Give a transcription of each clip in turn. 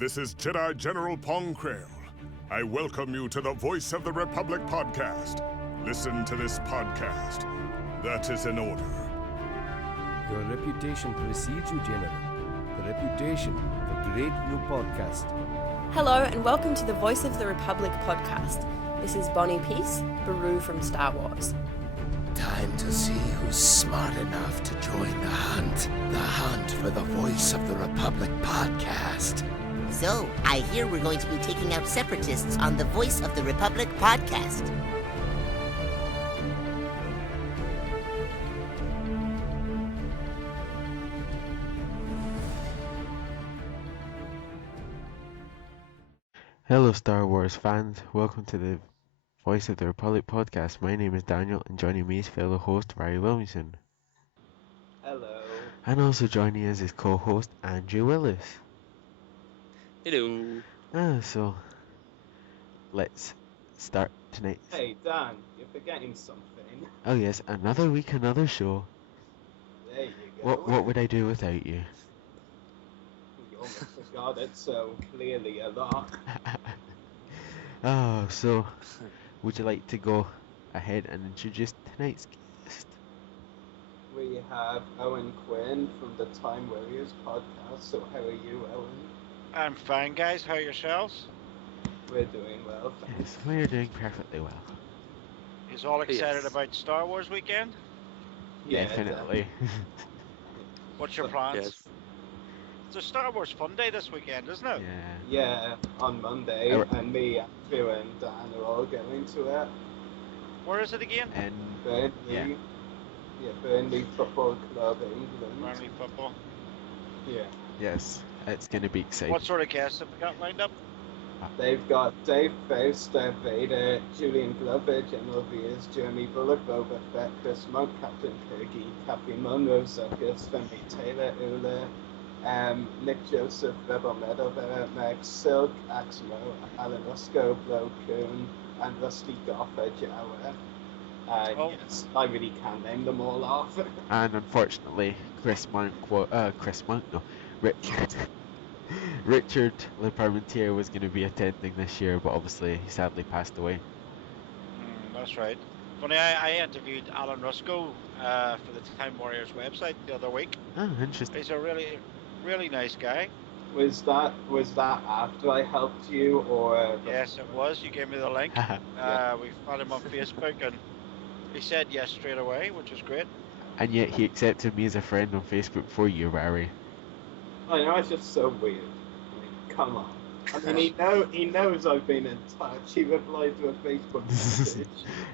This is Jedi General Pong Krail. I welcome you to the Voice of the Republic podcast. Listen to this podcast. That is an order. Your reputation precedes you, General. The reputation of a great new podcast. Hello and welcome to the Voice of the Republic podcast. This is Bonnie Peace, Baru from Star Wars. Time to see who's smart enough to join the hunt for the Voice of the Republic podcast. So, I hear we're going to be taking out separatists on the Voice of the Republic podcast. Hello Star Wars fans, welcome to the Voice of the Republic podcast. My name is Daniel and joining me is fellow host Barry Williamson. Hello. And also joining us is co-host Andrew Willis. Hello. So let's start tonight's... Hey Dan, you're forgetting something. Oh yes, another week, another show. There you go. What would I do without you? You almost forgot it so clearly a lot. Oh, so would you like to go ahead and introduce tonight's guest? We have Owen Quiin from the Time Warriors podcast. So how are you, Owen? I'm fine, guys. How are yourselves? We're doing well, thanks. Yes, we are doing perfectly well. Is all excited Yes. about Star Wars weekend? Yeah, Definitely. What's your plans? Yes. It's a Star Wars fun day this weekend, isn't it? Yeah. Yeah, on Monday, and me, Andrew, and Dan are all going to it. Where is it again? And Burnley. yeah. Yeah, Burnley Football Club, England. Burnley football. Yeah. yes, it's going to be exciting. What sort of guests have we got lined up? They've got Dave Faust, Darth Vader, Julian Glover, General Veers, Jeremy Bullock, Boba Fett, Chris Monk, Captain Kirky, Catherine Munro, Zuckus, Finley Taylor, Ula, Nick Joseph, Rebel Meadowbearer, Meg Silk, Axmo, Alan Rusko, Blo Kuhn, and Rusty Goffer, Jawa. Oh. Yes, I really can't name them all off. And unfortunately, Richard LeParmentier was going to be attending this year, but obviously he sadly passed away. That's right. Funny, I interviewed Alan Rusko for the Time Warriors website the other week. Oh, interesting. He's a really nice guy. Was that after I helped you, or? Yes, it was. You gave me the link. We found him on Facebook, and he said yes straight away, which is great. And yet he accepted me as a friend on Facebook for you, Barry. I know, it's just so weird. I mean, come on. I mean, he knows I've been in touch. He replied to a Facebook message.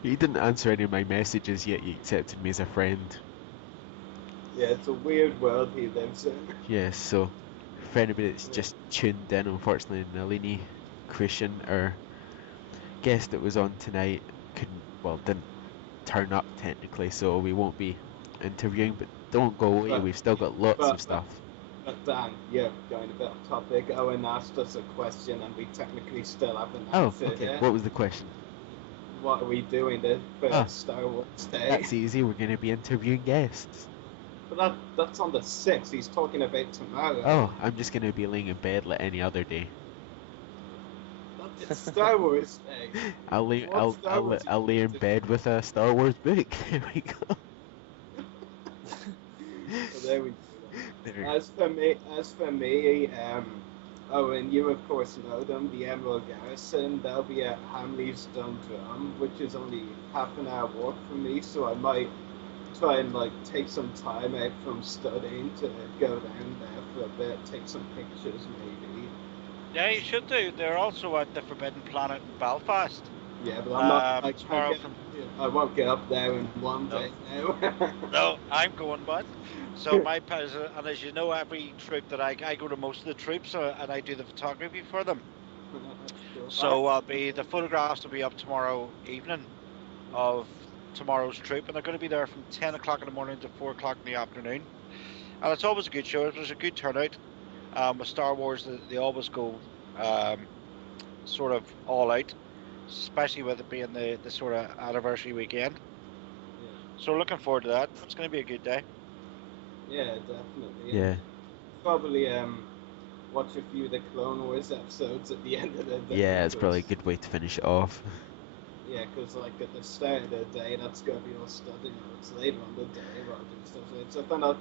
He didn't answer any of my messages, yet he accepted me as a friend. Yeah, it's a weird world he lives in. Yes, so for anybody that's just tuned in, unfortunately Nalini Krishan, our guest that was on tonight, didn't turn up technically, so we won't be interviewing, but don't go away, we've still got lots of stuff. But Dan, yeah, going a bit off topic, Owen asked us a question and we technically still haven't Oh, answered okay, it. what was the question? What are we doing the first Star Wars Day? That's easy, we're going to be interviewing guests. But that's on the 6th, he's talking about tomorrow. Oh, I'm just going to be laying in bed like any other day. It's Star Wars Day. I'll lay in bed with a Star Wars book. There we go. So there we go. There. As for me, Owen, you of course know them, the Emerald Garrison. They'll be at Hamley's Drum, which is only half an hour walk from me, so I might try and take some time out from studying to go down there for a bit, take some pictures maybe. Yeah, you should do. They're also at the Forbidden Planet in Belfast. Yeah, but I'm not. Tomorrow I won't get up there in one day now. No, I'm going, bud. So and as you know, every troop that I go to most of the troops, and I do the photography for them. So the photographs will be up tomorrow evening of tomorrow's troop, and they're going to be there from 10 o'clock in the morning to 4 o'clock in the afternoon. And it's always a good show. There's a good turnout. With Star Wars, they always go sort of all out, especially with it being the sort of anniversary weekend. Yeah. So looking forward to that. It's going to be a good day. Yeah, definitely. Yeah. Probably watch a few of the Clone Wars episodes at the end of the day. Yeah, it's probably a good way to finish it off. Yeah, because like at the start of the day, that's gonna be all study notes. Later on the day, Roger stuff. So then I'll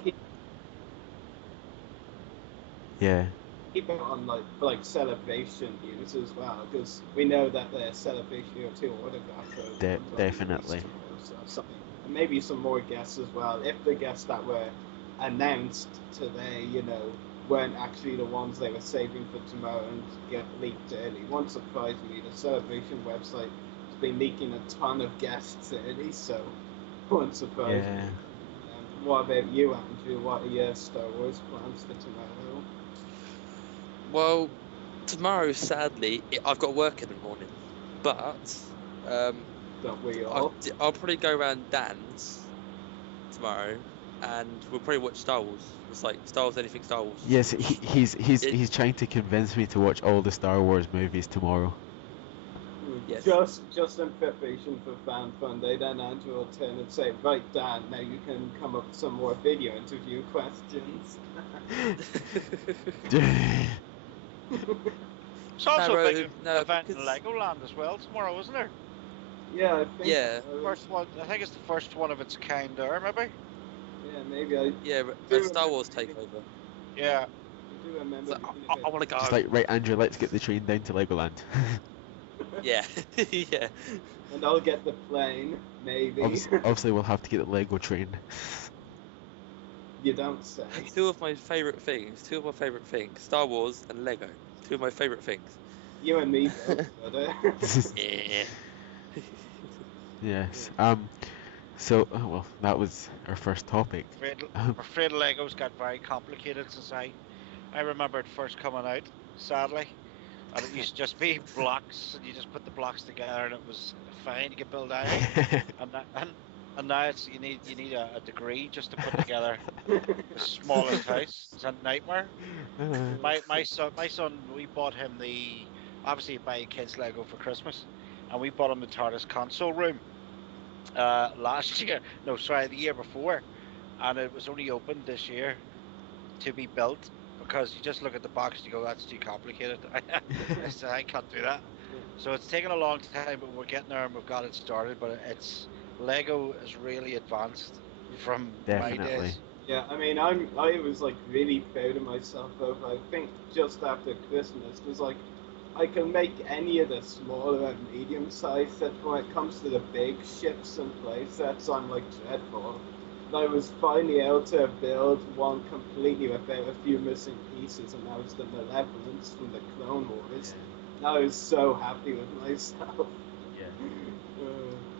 Yeah, keep it on like celebration news as well, because we know that the celebration CO2 autograph program definitely. So something, and maybe some more guests as well. If the guests that were announced today, weren't actually the ones they were saving for tomorrow and get leaked early. Won't surprise me. The celebration website has been leaking a ton of guests early, so won't surprise me. What about you, Andrew? What are your Star Wars plans for tomorrow? Well, tomorrow, sadly, I've got work in the morning, but don't we all? I'll probably go around Dan's tomorrow, and we'll probably watch Star Wars. It's like Star Wars, anything Star Wars. Yes, he's trying to convince me to watch all the Star Wars movies tomorrow. Yes. Just in preparation for Fan Fun Day, then Andrew will turn and say, right, Dan, now you can come up with some more video interview questions. It's also a big event in Legoland as well tomorrow, isn't there? Yeah, I think. Yeah. First one. I think it's the first one of its kind there, maybe. Yeah, maybe. A Star Wars takeover. Yeah. I do remember. I want to go. Just like, right, Andrew, let's get the train down to Legoland. Yeah. Yeah. And I'll get the plane, maybe. Obviously, we'll have to get the Lego train. You don't say. Two of my favourite things. Star Wars and Lego. Two of my favourite things. You and me both, brother. Yeah. Yes. So, well, that was our first topic. I'm afraid Legos got very complicated since I remember it first coming out, sadly. And it used to just be blocks, and you just put the blocks together, and it was fine. You could build anything. and now it's you need a degree just to put together the smallest house. It's a nightmare. My son, we bought him obviously buy kids Lego for Christmas, and we bought him the TARDIS console room the year before, and it was only opened this year to be built. Because you just look at the box and you go, that's too complicated. I said, I can't do that. So it's taken a long time, but we're getting there and we've got it started. But Lego is really advanced from my days. Yeah, I mean, I was like really proud of myself over. I think just after Christmas, because like I can make any of the smaller and medium-sized sets. When it comes to the big ships and play sets, I'm like dreadful. I was finally able to build one completely without a few missing pieces, and that was the Malevolence from the Clone Wars. Yeah. I was so happy with myself. Yeah.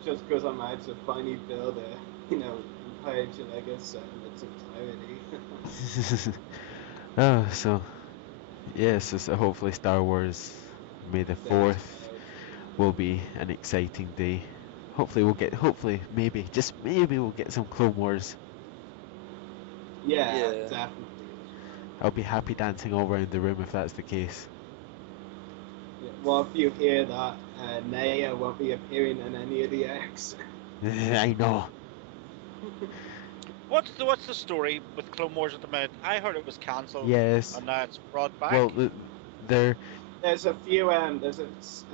Just because I managed to finally build a, Empire Lego set in its entirety. So hopefully Star Wars May the 4th will be an exciting day. Maybe we'll get some Clone Wars. Yeah, definitely. I'll be happy dancing all around the room if that's the case. Yeah, well, if you hear that, Naya won't be appearing in any of the X. I know. What's the story with Clone Wars at the minute? I heard it was cancelled. Yes. And now it's brought back. Well, There's a few acts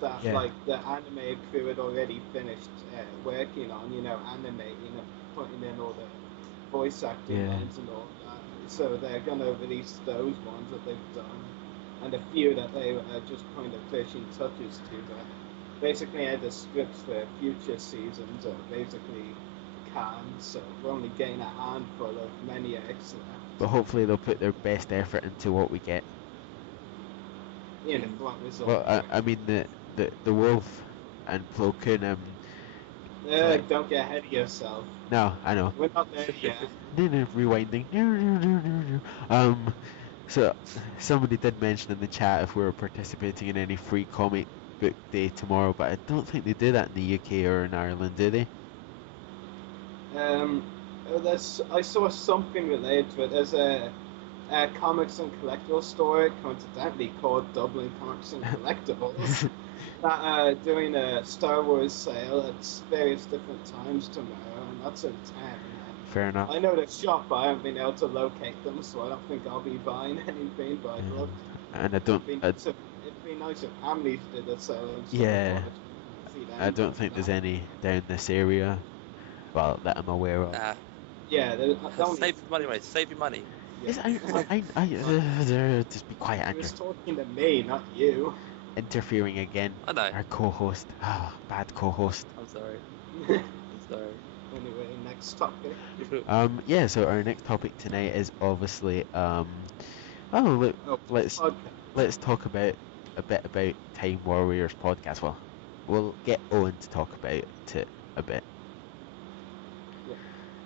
that like the anime crew had already finished working on, animating and putting in all the voice acting lines and all that. So they're gonna release those ones that they've done, and a few that they were just kind of finishing touches to. But basically, the scripts for future seasons are basically canned, so we're only getting a handful of many acts left. But hopefully they'll put their best effort into what we get. Well, I mean the wolf and Plo Koon. Don't get ahead of yourself. No, I know. We're not there yet. Rewinding. So somebody did mention in the chat if we were participating in any free comic book day tomorrow, but I don't think they do that in the UK or in Ireland, do they? I saw something related to it. There's a comics and collectibles store, coincidentally called Dublin Comics and Collectibles, that are doing a Star Wars sale at various different times tomorrow, and that's in town. Fair enough. I know the shop, but I haven't been able to locate them, so I don't think I'll be buying anything. But I'd love to. And I don't. It'd be nice if Hamleys did a sale. So Yeah, I'd see them I don't think there's any down this area. Well, that I'm aware of. Nah, Yeah, save your money, mate. Save your money. Yes, just be quiet, He Andrew. was talking to me, not you. Interfering again. I know. Our co-host. Bad co-host. I'm sorry. I'm sorry. Anyway, next topic. Yeah. So our next topic tonight is obviously let's podcast. talk about a bit about Time Warriors podcast. Well, we'll get Owen to talk about it a bit. Yeah.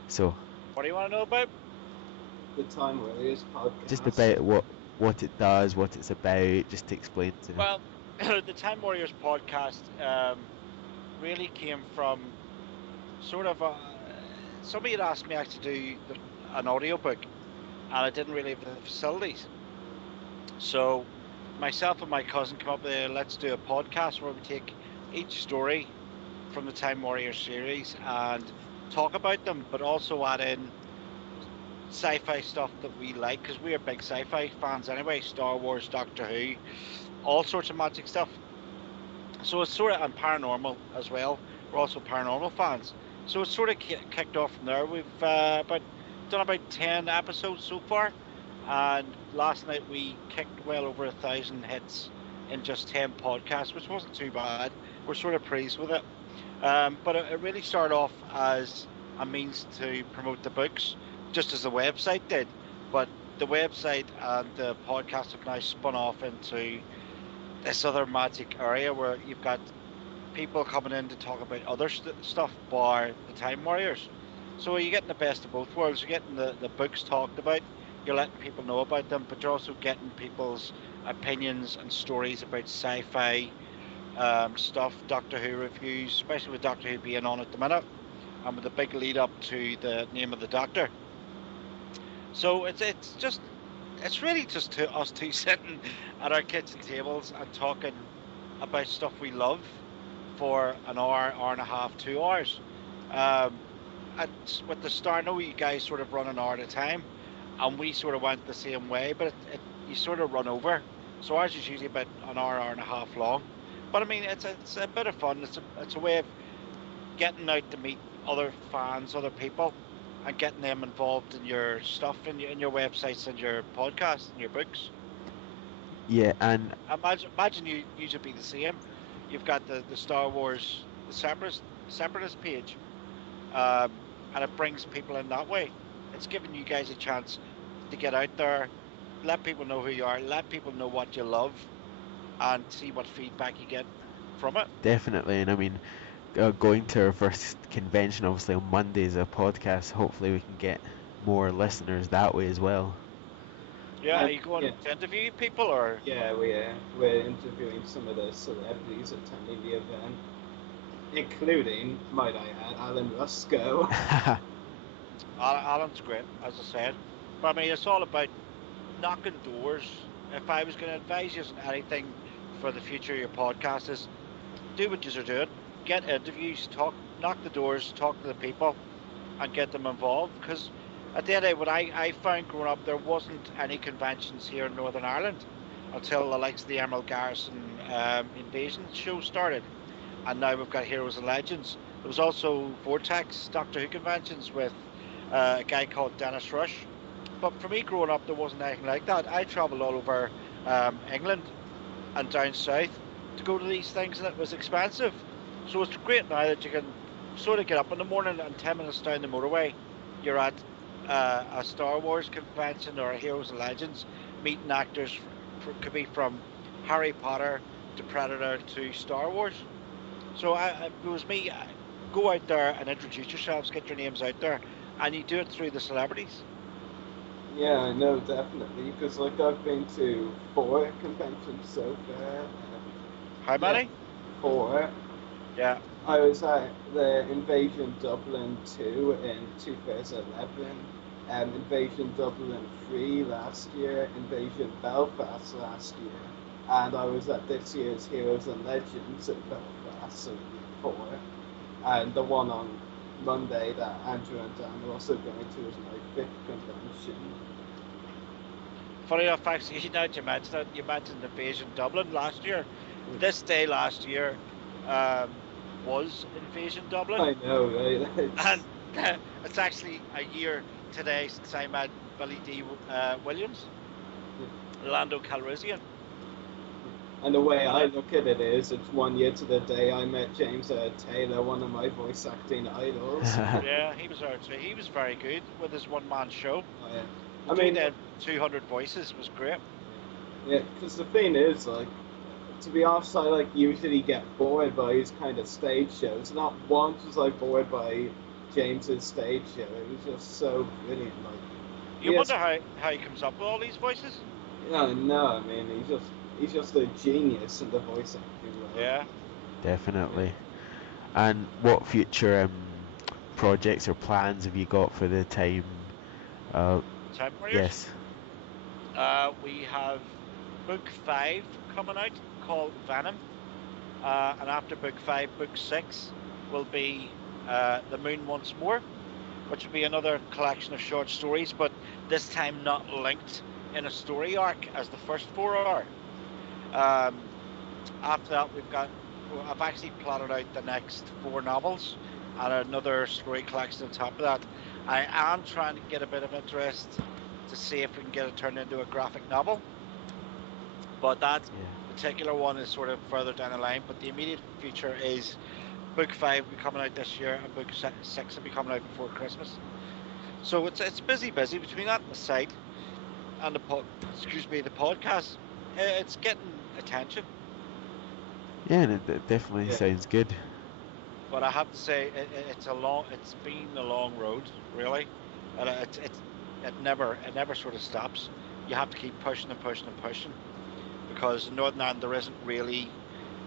So. What do you want to know about? The Time Warriors podcast. Just about what it does, what it's about, just to explain to. Well, the Time Warriors podcast really came from sort of somebody had asked me actually to do an audiobook, and I didn't really have the facilities. So myself and my cousin came up with let's do a podcast where we take each story from the Time Warriors series and talk about them, but also add in sci-fi stuff that we like, because we are big sci-fi fans anyway. Star Wars, Doctor Who, all sorts of magic stuff. So it's sort of, and paranormal as well. We're also paranormal fans. So it's sort of kicked off from there. We've done about 10 episodes so far, and last night we kicked well over 1,000 hits in just 10 podcasts, which wasn't too bad. We're sort of pleased with it. But it really started off as a means to promote the books, just as the website did. But the website and the podcast have now spun off into this other magic area where you've got people coming in to talk about other stuff bar the Time Warriors. So you're getting the best of both worlds. You're getting the books talked about, you're letting people know about them, but you're also getting people's opinions and stories about sci-fi stuff, Doctor Who reviews, especially with Doctor Who being on at the minute, and with the big lead up to the name of the Doctor. So it's really just us two sitting at our kitchen tables and talking about stuff we love for an hour, hour and a half, 2 hours. And with the start, I know you guys sort of run an hour at a time, and we sort of went the same way, but you sort of run over. So ours is usually about an hour, hour and a half long. But I mean, it's a bit of fun. It's a way of getting out to meet other fans, other people, and getting them involved in your stuff, in your websites and your podcasts and your books. Yeah, and imagine you should be the same. You've got the Star Wars, the separatist page, and it brings people in that way. It's giving you guys a chance to get out there, let people know who you are, let people know what you love, and see what feedback you get from it. Definitely, and I mean, going to our first convention, obviously on Mondays, a podcast. Hopefully, we can get more listeners that way as well. Yeah, are you going to interview people, or? Yeah, we're interviewing some of the celebrities attending the event, including, might I add, Alan Rusko. Alan's great, as I said. But I mean, it's all about knocking doors. If I was going to advise you on anything for the future of your podcast, is do what you're doing. Get interviews, knock the doors, talk to the people, and get them involved. Because at the end of the day, what I found growing up, there wasn't any conventions here in Northern Ireland until the likes of the Emerald Garrison Invasion show started. And now we've got Heroes and Legends. There was also Vortex Doctor Who conventions with a guy called Dennis Rush. But for me growing up, there wasn't anything like that. I travelled all over England and down south to go to these things, and it was expensive. So it's great now that you can sort of get up in the morning and 10 minutes down the motorway, you're at a Star Wars convention or a Heroes and Legends, meeting actors, could be from Harry Potter to Predator to Star Wars. So it was me, go out there and introduce yourselves, get your names out there, and you do it through the celebrities. Yeah, I know, definitely, because like I've been to 4 conventions so far. How many? Yeah, 4. Yeah. I was at the Invasion Dublin 2 in 2011, Invasion Dublin 3 last year, Invasion Belfast last year, and I was at this year's Heroes and Legends in Belfast, so 4, and the one on Monday that Andrew and Dan are also going to as my 5th convention. Funny enough, actually, now that you mentioned it, you mentioned Invasion Dublin last year. This day last year was Invasion Dublin. I know, right? And it's actually a year today since I met Billy D. Williams, Lando Calrissian. And the way I look at it is, it's 1 year to the day I met James Taylor, one of my voice acting idols. Yeah, he was there too. He was very good with his one-man show. Oh, yeah. I mean, 200 voices was great. Yeah, because the thing is, like, to be honest, I usually get bored by his kind of stage shows. Not once was I bored by James's stage show. It was just so brilliant. Like, you wonder how he comes up with all these voices? Yeah, no, I mean, he's just a genius in the voice acting world. Yeah, definitely. And what future projects or plans have you got for the time? Time Warriors? Yes. We have book 5 coming out called Venom, and after book 5, book 6 will be The Moon Once More, which will be another collection of short stories, but this time not linked in a story arc as the first 4 are. After that, I've actually plotted out the next 4 novels and another story collection on top of that. I am trying to get a bit of interest to see if we can get it turned into a graphic novel, but that particular one is sort of further down the line. But the immediate future is book 5 will be coming out this year, and book 6 will be coming out before Christmas. So it's busy between that and the site and the podcast. It's getting attention. Yeah, and it definitely sounds good. But I have to say, it's been a long road, really, and it never sort of stops. You have to keep pushing and pushing and pushing, because in Northern Ireland there isn't really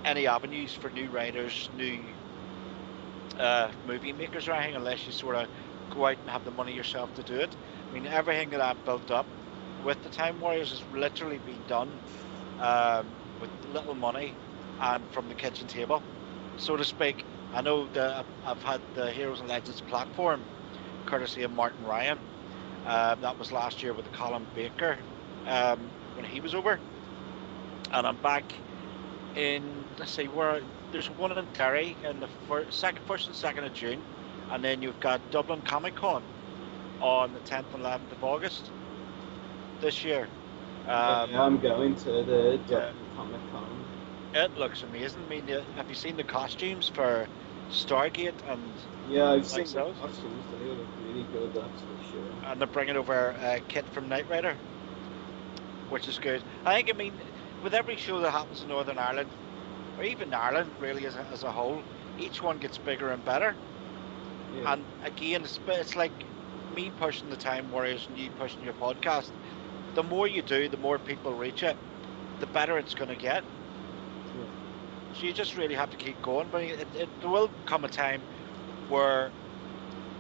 any avenues for new writers, new movie makers or anything, unless you sort of go out and have the money yourself to do it. I mean, everything that I've built up with the Time Warriors has literally been done with little money and from the kitchen table, so to speak. I know that I've had the Heroes and Legends platform courtesy of Martin Ryan. That was last year with the Colin Baker when he was over, and I'm back in, let's see, there's one in Derry in the 1st and 2nd of June, and then you've got Dublin Comic Con on the 10th and 11th of August this year. I'm going to the Dublin Comic Con. It looks amazing. I mean, have you seen the costumes for Stargate? And yeah, I've seen the costumes. They look really good, that's for sure. And they're bringing over a kit from Knight Rider, which is good. I mean, with every show that happens in Northern Ireland, or even Ireland really as a whole, each one gets bigger and better. Yeah. And again, it's like me pushing the Time Warriors and you pushing your podcast. The more you do, the more people reach it, the better it's going to get. So you just really have to keep going. But there will come a time where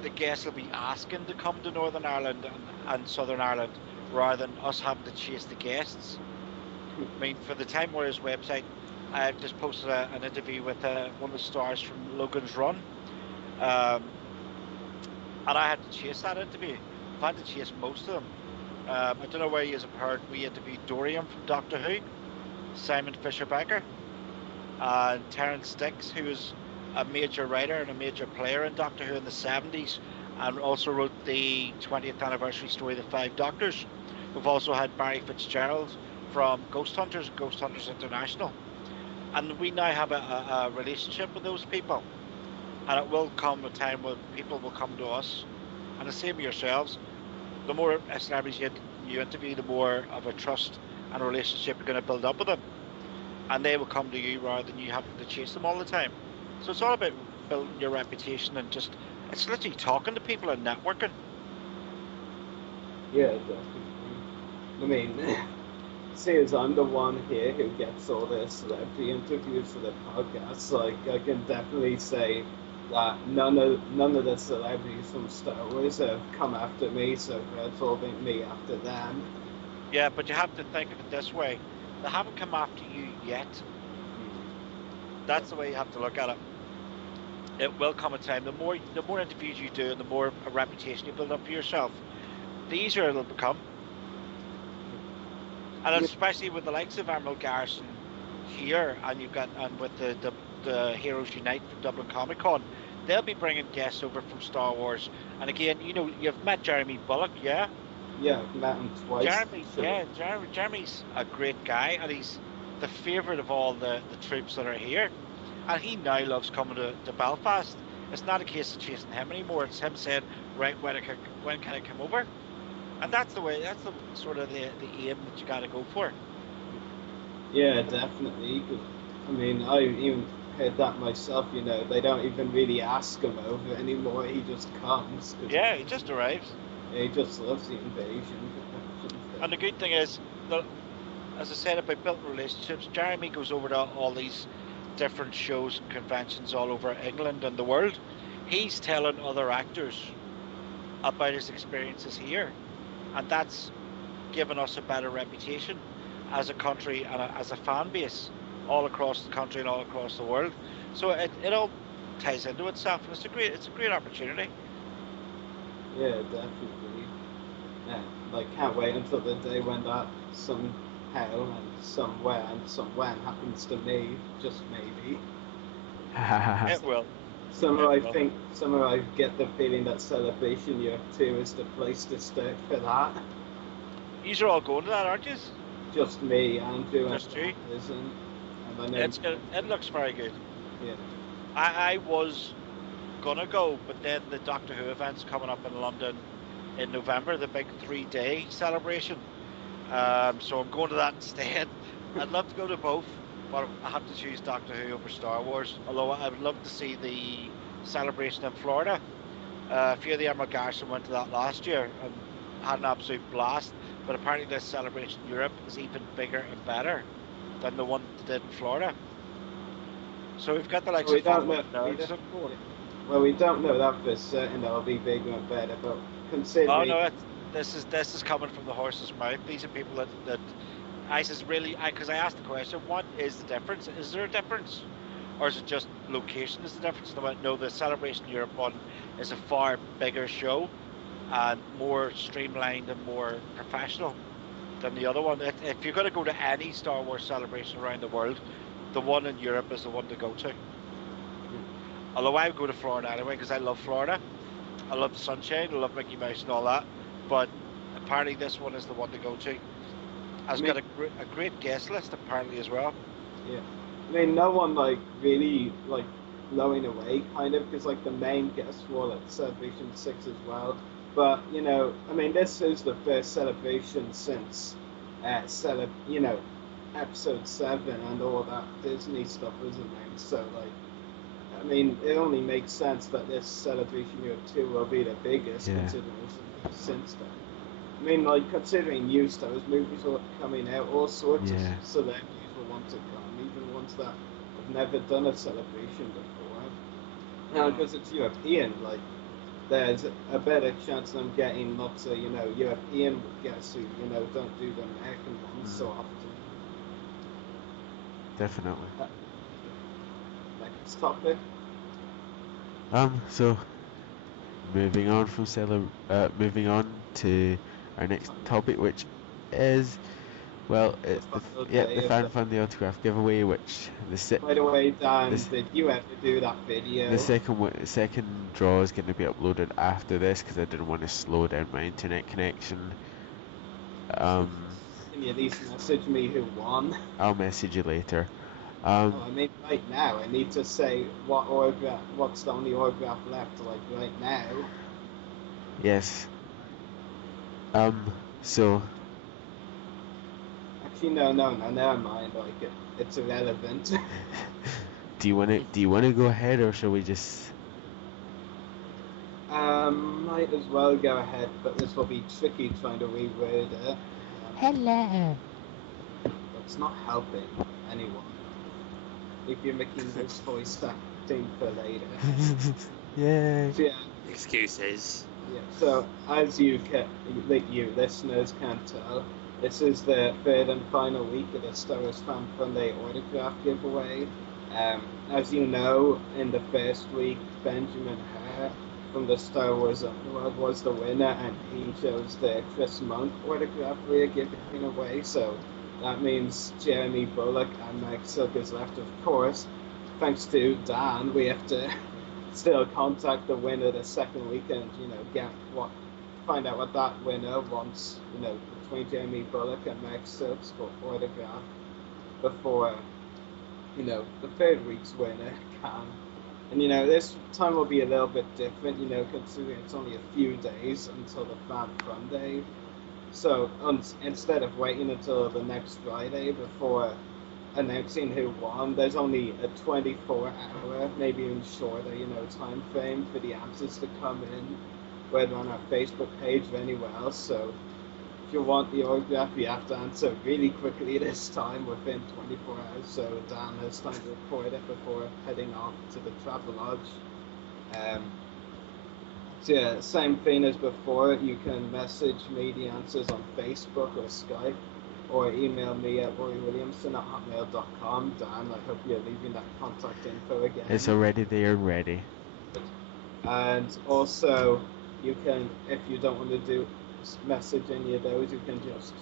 the guests will be asking to come to Northern Ireland and Southern Ireland rather than us having to chase the guests. I mean, for the Time Warriors website, I've just posted an interview with one of the stars from Logan's Run. And I had to chase that interview. I've had to chase most of them. I don't know where you have heard, we interviewed Dorian from Doctor Who, Simon Fisher-Becker, and Terence Dix, who was a major writer and a major player in Doctor Who in the 70s, and also wrote the 20th anniversary story, The Five Doctors. We've also had Barry Fitzgerald from Ghost Hunters and Ghost Hunters International. And we now have a relationship with those people. And it will come a time when people will come to us. And the same with yourselves. The more celebrities you interview, the more of a trust and a relationship you're going to build up with them. And they will come to you rather than you having to chase them all the time. So it's all about building your reputation and it's literally talking to people and networking. Yeah, definitely. I mean, see, as I'm the one here who gets all the celebrity interviews for the podcast, like, I can definitely say that none of the celebrities from Star Wars have come after me, so it's all been me after them. Yeah, but you have to think of it this way. They haven't come after you yet. That's the way you have to look at it. It will come a time. The more interviews you do, and the more a reputation you build up for yourself, the easier it'll become. And especially with the likes of Admiral Garrison here, and with the Heroes Unite from Dublin Comic Con, they'll be bringing guests over from Star Wars. And again, you've met Jeremy Bulloch, yeah? Yeah, I've met him twice. Jeremy's a great guy, and he's the favourite of all the troops that are here. And he now loves coming to Belfast. It's not a case of chasing him anymore. It's him saying, right, when can I come over? And that's the sort of the aim that you got to go for. Yeah, definitely. I mean, I even heard that myself, they don't even really ask him over anymore. He just comes. Yeah, he just arrives. He just loves the invasion. And the good thing is, as I said about building relationships, Jeremy goes over to all these different shows and conventions all over England and the world. He's telling other actors about his experiences here, and that's given us a better reputation as a country and as a fan base all across the country and all across the world. So it all ties into itself, and it's a great opportunity. Yeah, definitely. Yeah, can't wait until the day when that somehow and somewhere and somewhen happens to me, just maybe. It will. Somehow I get the feeling that Celebration Europe.II is the place to start for that. These are all going to that, aren't you? Just me, Andrew, just you. And I know it looks very good. Yeah. I was gonna go, but then the Doctor Who event's coming up in London in November, the big 3-day celebration. So I'm going to that instead. I'd love to go to both, but I have to choose Doctor Who over Star Wars. Although I would love to see the celebration in Florida. A few of the Admiral Garrison went to that last year and had an absolute blast. But apparently this celebration in Europe is even bigger and better than the one they did in Florida. So we've got the likes of Well, we don't know that for certain. That'll be bigger and better, but considering. Oh no, this is coming from the horse's mouth. These are people that because I asked the question, what is the difference? Is there a difference, or is it just location is the difference? No, the Celebration Europe one is a far bigger show and more streamlined and more professional than the other one. If you're going to go to any Star Wars celebration around the world, the one in Europe is the one to go to. Although I would go to Florida anyway, because I love Florida. I love the sunshine, I love Mickey Mouse and all that. But apparently this one is the one to go to. It's got a great guest list apparently as well. Yeah. I mean, no one really blowing away kind of, because the main guests were at Celebration 6 as well. But, I mean, this is the first celebration since, Episode 7 and all that Disney stuff was announced. So, I mean, it only makes sense that this Celebration Europe.II will be the biggest considering it's since then. I mean, considering new Star Wars movies are coming out, all sorts of celebrities will want to come, even ones that have never done a celebration before. Now, because it's European, there's a better chance of them getting lots of, European guests who, don't do the American ones so often. Definitely. Next topic. So moving on to our next topic, which is it's the Fan Fund the Autograph giveaway, which by the way, Dan, did you ever do that video? The second draw is going to be uploaded after this because I didn't want to slow down my internet connection. Can you at least message me who won? I'll message you later. I mean, right now, I need to say what's the only autograph left, right now. Yes. So. Actually, no, never mind. It's irrelevant. Do you want to go ahead, or shall we just? Might as well go ahead, but this will be tricky trying to reword it. Hello. It's not helping anyone. If you're making this voice acting for later. Yay. So, yeah. Excuses. Yeah. So as you listeners can tell, this is the third and final week of the Star Wars Fan Fun Day autograph giveaway. As you know, in the first week, Benjamin Hare from the Star Wars Underworld was the winner, and he chose the Chris Monk autograph we're giving away. So that means Jeremy Bullock and Mike Silk is left, of course. Thanks to Dan, we have to still contact the winner the second weekend. Find out what that winner wants. Between Jeremy Bullock and Mike Silk's for autograph before the third week's winner can. And this time will be a little bit different, considering it's only a few days until the Fan Fun Day. So instead of waiting until the next Friday before announcing who won, there's only a 24-hour, maybe even shorter, time frame for the answers to come in, whether on our Facebook page or anywhere else. So if you want the autograph, you have to answer really quickly this time, within 24 hours, so Dan has time to record it before heading off to the Travelodge. So yeah, same thing as before. You can message me the answers on Facebook or Skype, or email me at rorywilliamson@hotmail.com. Dan, I hope you're leaving that contact info again. It's already there and ready. And also, you can, if you don't want to message any of those, you can just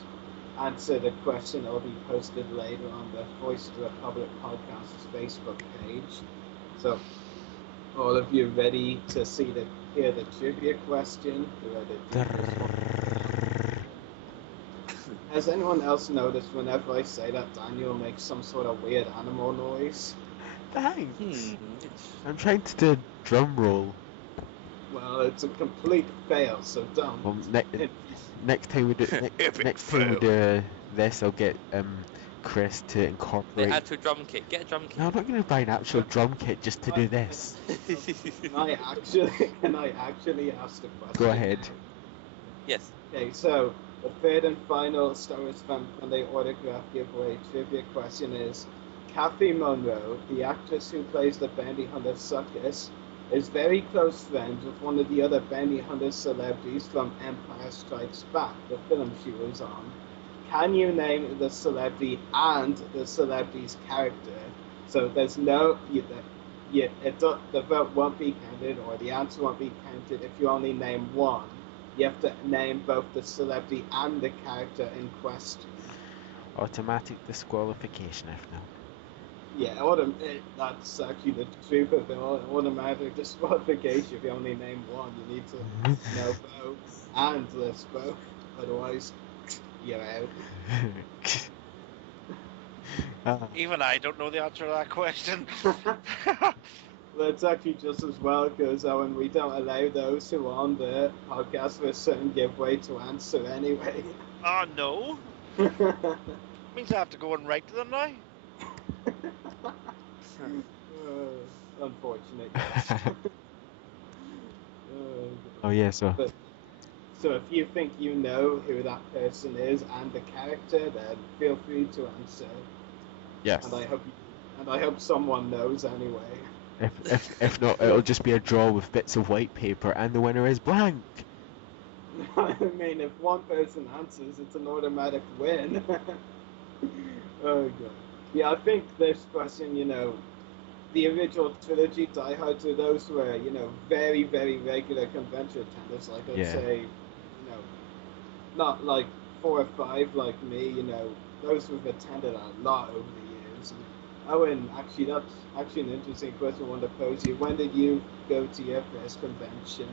answer the question that will be posted later on the Voice of the Republic podcast's Facebook page. So, all of you ready to hear the trivia question? Has anyone else noticed whenever I say that, Daniel makes some sort of weird animal noise? Thanks. I'm trying to do a drum roll. Well, it's a complete fail, so don't. Well, next time we do this, I'll get Chris to incorporate. The actual drum kit. Get a drum kit. No, I'm not going to buy an actual drum kit just to do this. Can I actually ask the question? Go ahead. Yes. Okay, so the third and final Star Wars Fan Monday autograph giveaway trivia question is: Kathy Monroe, the actress who plays the bounty hunter Succus, is very close friends with one of the other bounty hunter celebrities from Empire Strikes Back, the film she was on. Can you name the celebrity and the celebrity's character? So there's no the vote won't be counted, or the answer won't be counted if you only name one. You have to name both the celebrity and the character in question. Automatic disqualification if not. Yeah, that's actually the truth of it. Automatic disqualification if you only name one. You need to know both and list both. Otherwise, you're out. Even I don't know the answer to that question. Well, it's actually just as well, because Owen, we don't allow those who are on the podcast for a certain giveaway to answer anyway. Oh no! Means I have to go and write to them now. Unfortunate. Oh yeah, so if you think you know who that person is and the character, then feel free to answer. yes. And I hope someone knows anyway. If not, it'll just be a draw with bits of white paper, and the winner is blank. I mean, if one person answers, it's an automatic win. Oh god. Yeah, I think this question, the original trilogy diehards are those who are, very, very regular convention attenders. Like, I'd say, not like 4 or 5 like me, those who've attended a lot over the years. Owen, actually, that's actually an interesting question I want to pose you. When did you go to your first convention?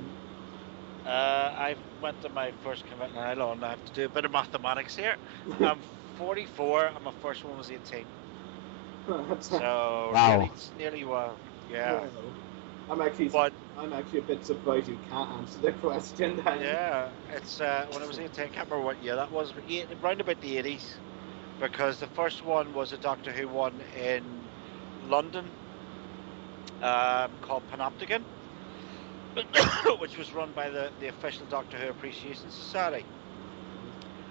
I went to my first convention. I have to do a bit of mathematics here. I'm 44, and my first one was 18. So wow. nearly well, yeah. Wow. I'm actually a bit surprised you can't answer the question. Then. Yeah, it's when I was 18. I can't remember what year that was, but around about the 80s, because the first one was a Doctor Who one in London, called Panopticon, which was run by the official Doctor Who Appreciation Society.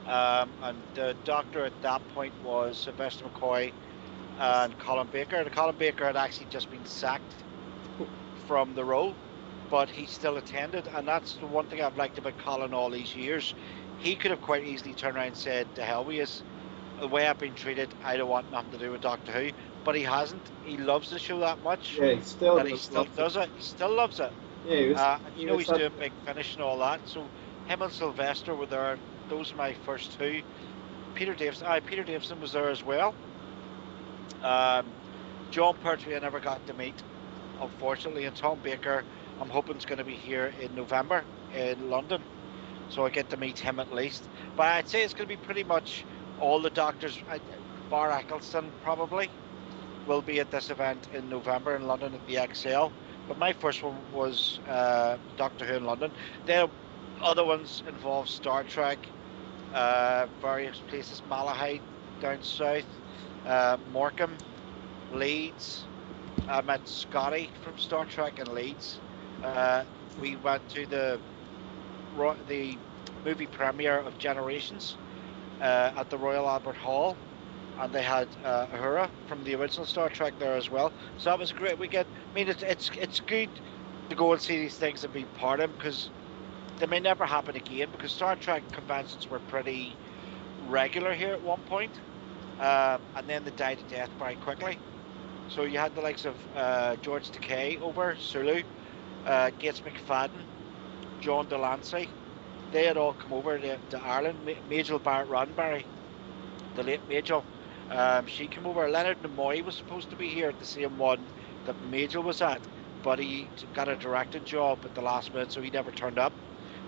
And the Doctor at that point was Sylvester McCoy and Colin Baker. Colin Baker had actually just been sacked from the role, but he still attended, and that's the one thing I've liked about Colin all these years. He could have quite easily turned around and said, "To hell with us, the way I've been treated, I don't want nothing to do with Doctor Who. But he hasn't. He loves the show that much Yeah, he still that he still does it. He still loves it. Yeah, he was. And you know he's doing Big Finish and all that. So him and Sylvester were there. Those are my first two. Peter Davison was there as well. John Pertwee I never got to meet, unfortunately, and Tom Baker I'm hoping is going to be here in November in London, so I get to meet him at least. But I'd say it's going to be pretty much all the doctors, bar Eccleston probably, will be at this event in November in London at the XL. But my first one was Doctor Who in London. The other ones involve Star Trek, various places, Malahide down south, Morecambe, Leeds. I met Scotty from Star Trek in Leeds. We went to the movie premiere of Generations at the Royal Albert Hall, and they had Uhura from the original Star Trek there as well. So that was a great weekend. I mean, it's good to go and see these things and be part of them, because they may never happen again, because Star Trek conventions were pretty regular here at one point, and then they died a death very quickly. So you had the likes of George Takei over, Sulu, Gates McFadden, John Delancey. They had all come over to Ireland. Majel Barrett Roddenberry, the late Majel, she came over. Leonard Nimoy was supposed to be here at the same one that Majel was at, but he got a directing job at the last minute, so he never turned up.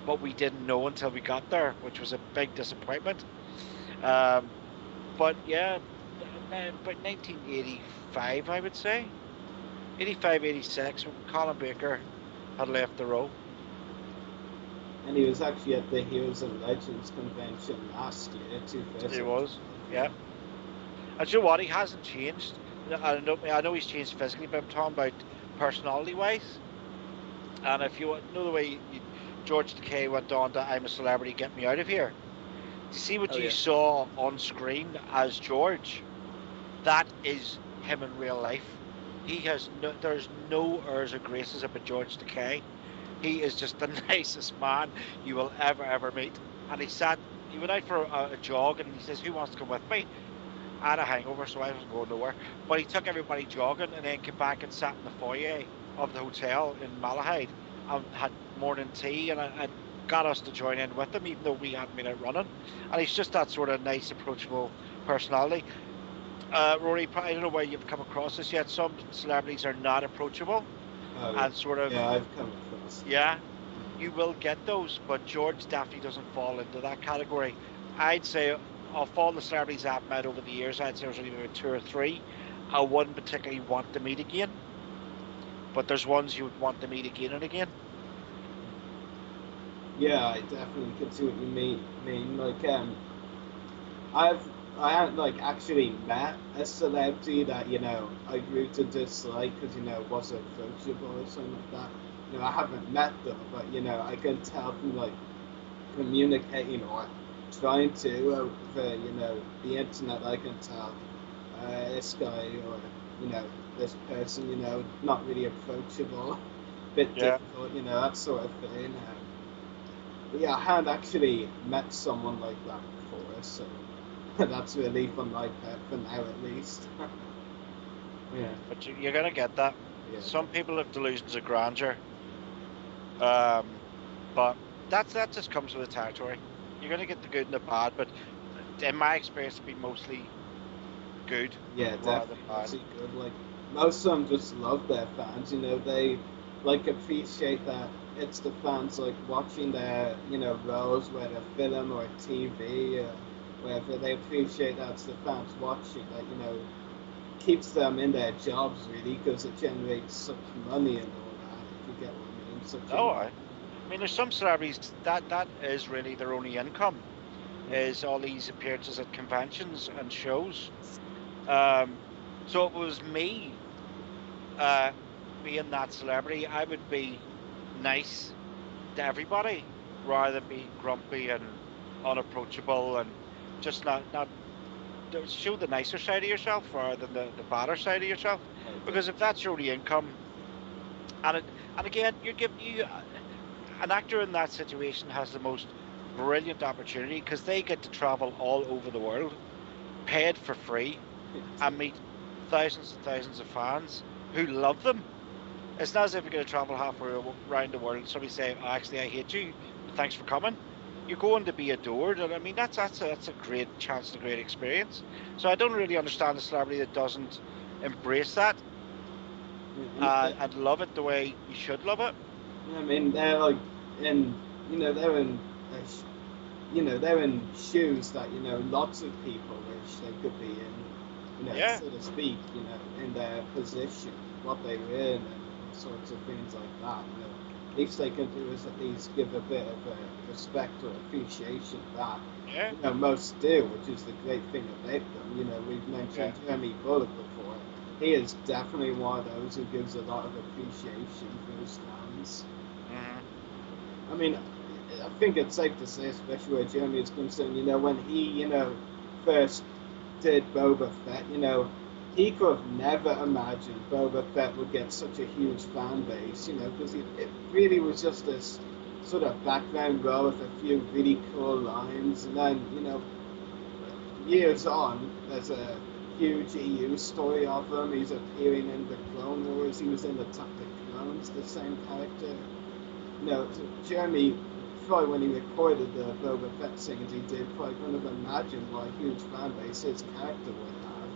But we didn't know until we got there, which was a big disappointment. But yeah, about 1985, I would say. 85, 86, when Colin Baker had left the role. And he was actually at the Heroes and Legends convention last year, 2000. He was, yeah. And you know what? He hasn't changed. I know he's changed physically, but I'm talking about personality-wise. And if you know the way George Takei went on to "I'm a Celebrity, Get Me Out of Here," to see what you saw on screen as George, that is him in real life. There's no airs or graces about George Takei. He is just the nicest man you will ever meet. And he went out for a jog, and he says, "Who wants to come with me?" I had a hangover, so I wasn't going nowhere. But he took everybody jogging, and then came back and sat in the foyer of the hotel in Malahide and had morning tea, and got us to join in with him, even though we hadn't been out running. And he's just that sort of nice, approachable personality. Rory, I don't know where you've come across this yet. Some celebrities are not approachable, and sort of. Yeah, I've come across. Yeah, you will get those, but George definitely doesn't fall into that category. I'd say of all the celebrities I've met over the years, I'd say there's only about 2 or 3 I wouldn't particularly want to meet again. But there's ones you would want to meet again and again. Yeah, I definitely can see what you mean. Like, I haven't like actually met a celebrity that I grew to dislike because wasn't approachable or something like that. I haven't met them, but I can tell from like communicating or trying to over the internet. I can tell this guy or this person not really approachable, bit difficult, that sort of thing. But yeah, I hadn't actually met someone like that before, so that's relief on my part for now at least. Yeah. But you're gonna get that. Yeah. Some people have delusions of grandeur, but that just comes with the territory. You're gonna get the good and the bad, but in my experience, it's been mostly good. Yeah, definitely good. Like most of them just love their fans. They like appreciate that it's the fans like watching their roles, whether film or TV. Wherever they appreciate that it's the fans watching that keeps them in their jobs really, because it generates such money and all that, if you get what I mean. I mean, there's some celebrities that is really their only income, is all these appearances at conventions and shows. So it was me being that celebrity, I would be nice to everybody rather than be grumpy and unapproachable and just not show the nicer side of yourself rather than the badder side of yourself. Because if that's your only income, and again, you're giving an actor in that situation has the most brilliant opportunity because they get to travel all over the world. paid for free and meet thousands and thousands of fans who love them. It's not as if you're going to travel halfway around the world and somebody say, oh, actually, I hate you, but thanks for coming. You're going to be adored, and I mean that's a great chance and a great experience. So I don't really understand the celebrity that doesn't embrace that and love it the way you should love it. I mean, they're like in, they're in, they're in shoes that lots of people wish they could be in, Yeah. so to speak, in their position, what they were in, and all sorts of things like that. At least they can do is at least give a bit of respect or appreciation that most do, which is the great thing about them. We've mentioned Jeremy Bullock before. He is definitely one of those who gives a lot of appreciation for his fans. I mean, I think it's safe to say, especially where Jeremy is concerned, when he, first did Boba Fett, he could have never imagined Boba Fett would get such a huge fan base, because it really was just this sort of background role with a few really cool lines, and then, years on, there's a huge EU story of him. He's appearing in the Clone Wars. He was in the Attack of the Clones, the same character. Jeremy, probably when he recorded the Boba Fett scenes he did, probably couldn't have imagined what a huge fan base his character would have.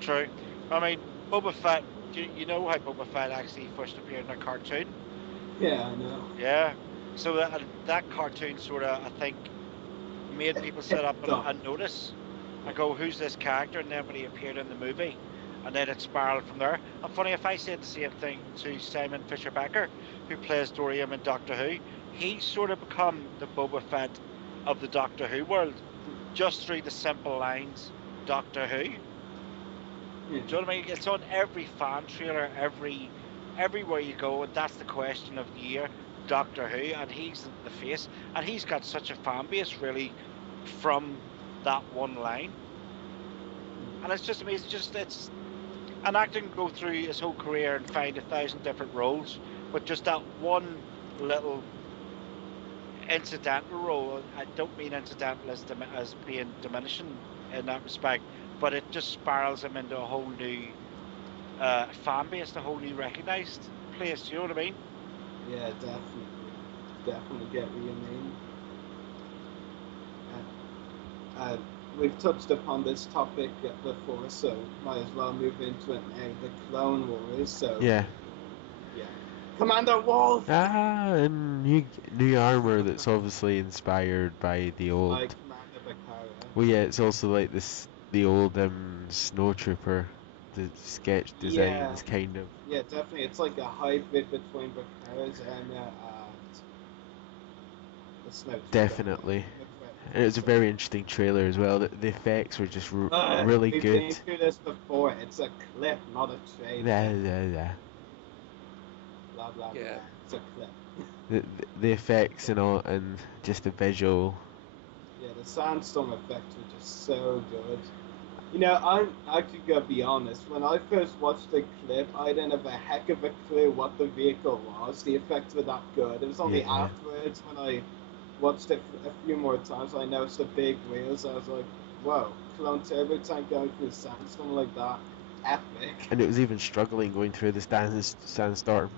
True. I mean, Boba Fett, you know how Boba Fett actually first appeared in a cartoon? Yeah, I know. Yeah. So that cartoon sort of, I think, made people sit up and notice and go, who's this character? And then when he appeared in the movie, and then it spiraled from there. And funny, if I said the same thing to Simon Fisher-Becker, who plays Dorium in Doctor Who, he's sort of become the Boba Fett of the Doctor Who world, just through the simple lines, Doctor Who. Do you know what I mean? It's on every fan trailer, everywhere you go, and that's the question of the year, Doctor Who, and he's the face, and he's got such a fan base, really, from that one line. And it's just amazing, it's an actor can go through his whole career and find 1,000 different roles, but just that one little incidental role, I don't mean incidental as being diminishing in that respect, but it just spirals him into a whole new fan base, a whole new recognised place, do you know what I mean? Yeah, definitely get what you mean. We've touched upon this topic before, so might as well move into it now. The Clone Wars. So yeah. Commander Wolf. And new armor that's obviously inspired by the old. Like Commander Bakara. Well, yeah, it's also like the old Snowtrooper, the sketch designs kind of. Yeah, definitely. It's like a hybrid between Bakara's and the Snowtrooper. Definitely. And it was a very interesting trailer as well. The effects were just really we've good. We've been through this before. It's a clip, not a trailer. Yeah. Blah, blah, blah. It's a clip. The effects and all, and just the visual. Yeah, the sandstorm effects were just so good. I'm actually gonna be honest. When I first watched the clip, I didn't have a heck of a clue what the vehicle was. The effects were that good. It was only afterwards when I watched it a few more times I noticed the big wheels. I was like, whoa, clone turbo tank going through sandstorm like that, epic. And it was even struggling going through the sandstorm.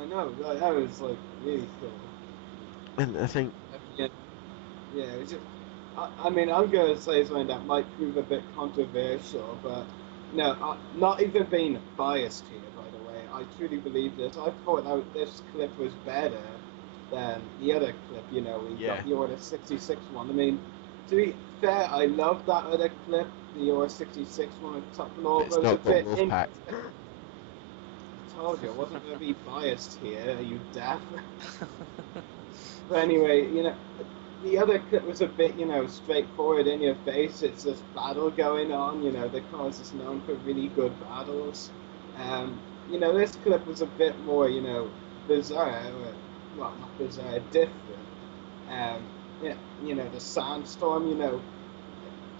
I know, that was like really cool. And I think it was just, I mean, I'm going to say something that might prove a bit controversial, but no, not even being biased here, by the way, I truly believe this. I thought this clip was better than the other clip, we got the Order 66 one. I mean, to be fair, I love that other clip, the Order 66 one with Top and all. It's not got Wolfpack. I told you, I wasn't going to be biased here, are you deaf? But anyway, the other clip was a bit, straightforward in your face. It's this battle going on, the cause is known for really good battles. This clip was a bit more, bizarre. Well, not bizarre, different. The sandstorm, I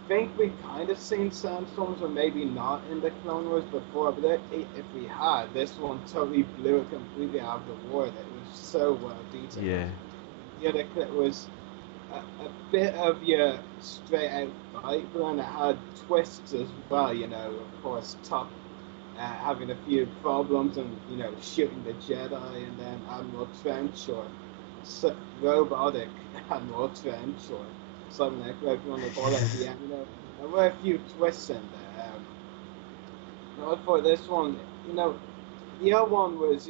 think we've kind of seen sandstorms, or maybe not in the Clone Wars before, but if we had, this one totally blew it completely out of the water. It was so well detailed. Yeah. The other clip was a bit of your straight out fight, but then it had twists as well. Of course, Top having a few problems and shooting the Jedi, and then Admiral Trench or robotic Admiral Trench or something like that. If you want to call it at the end, there were a few twists in there. I thought this one, the other one was,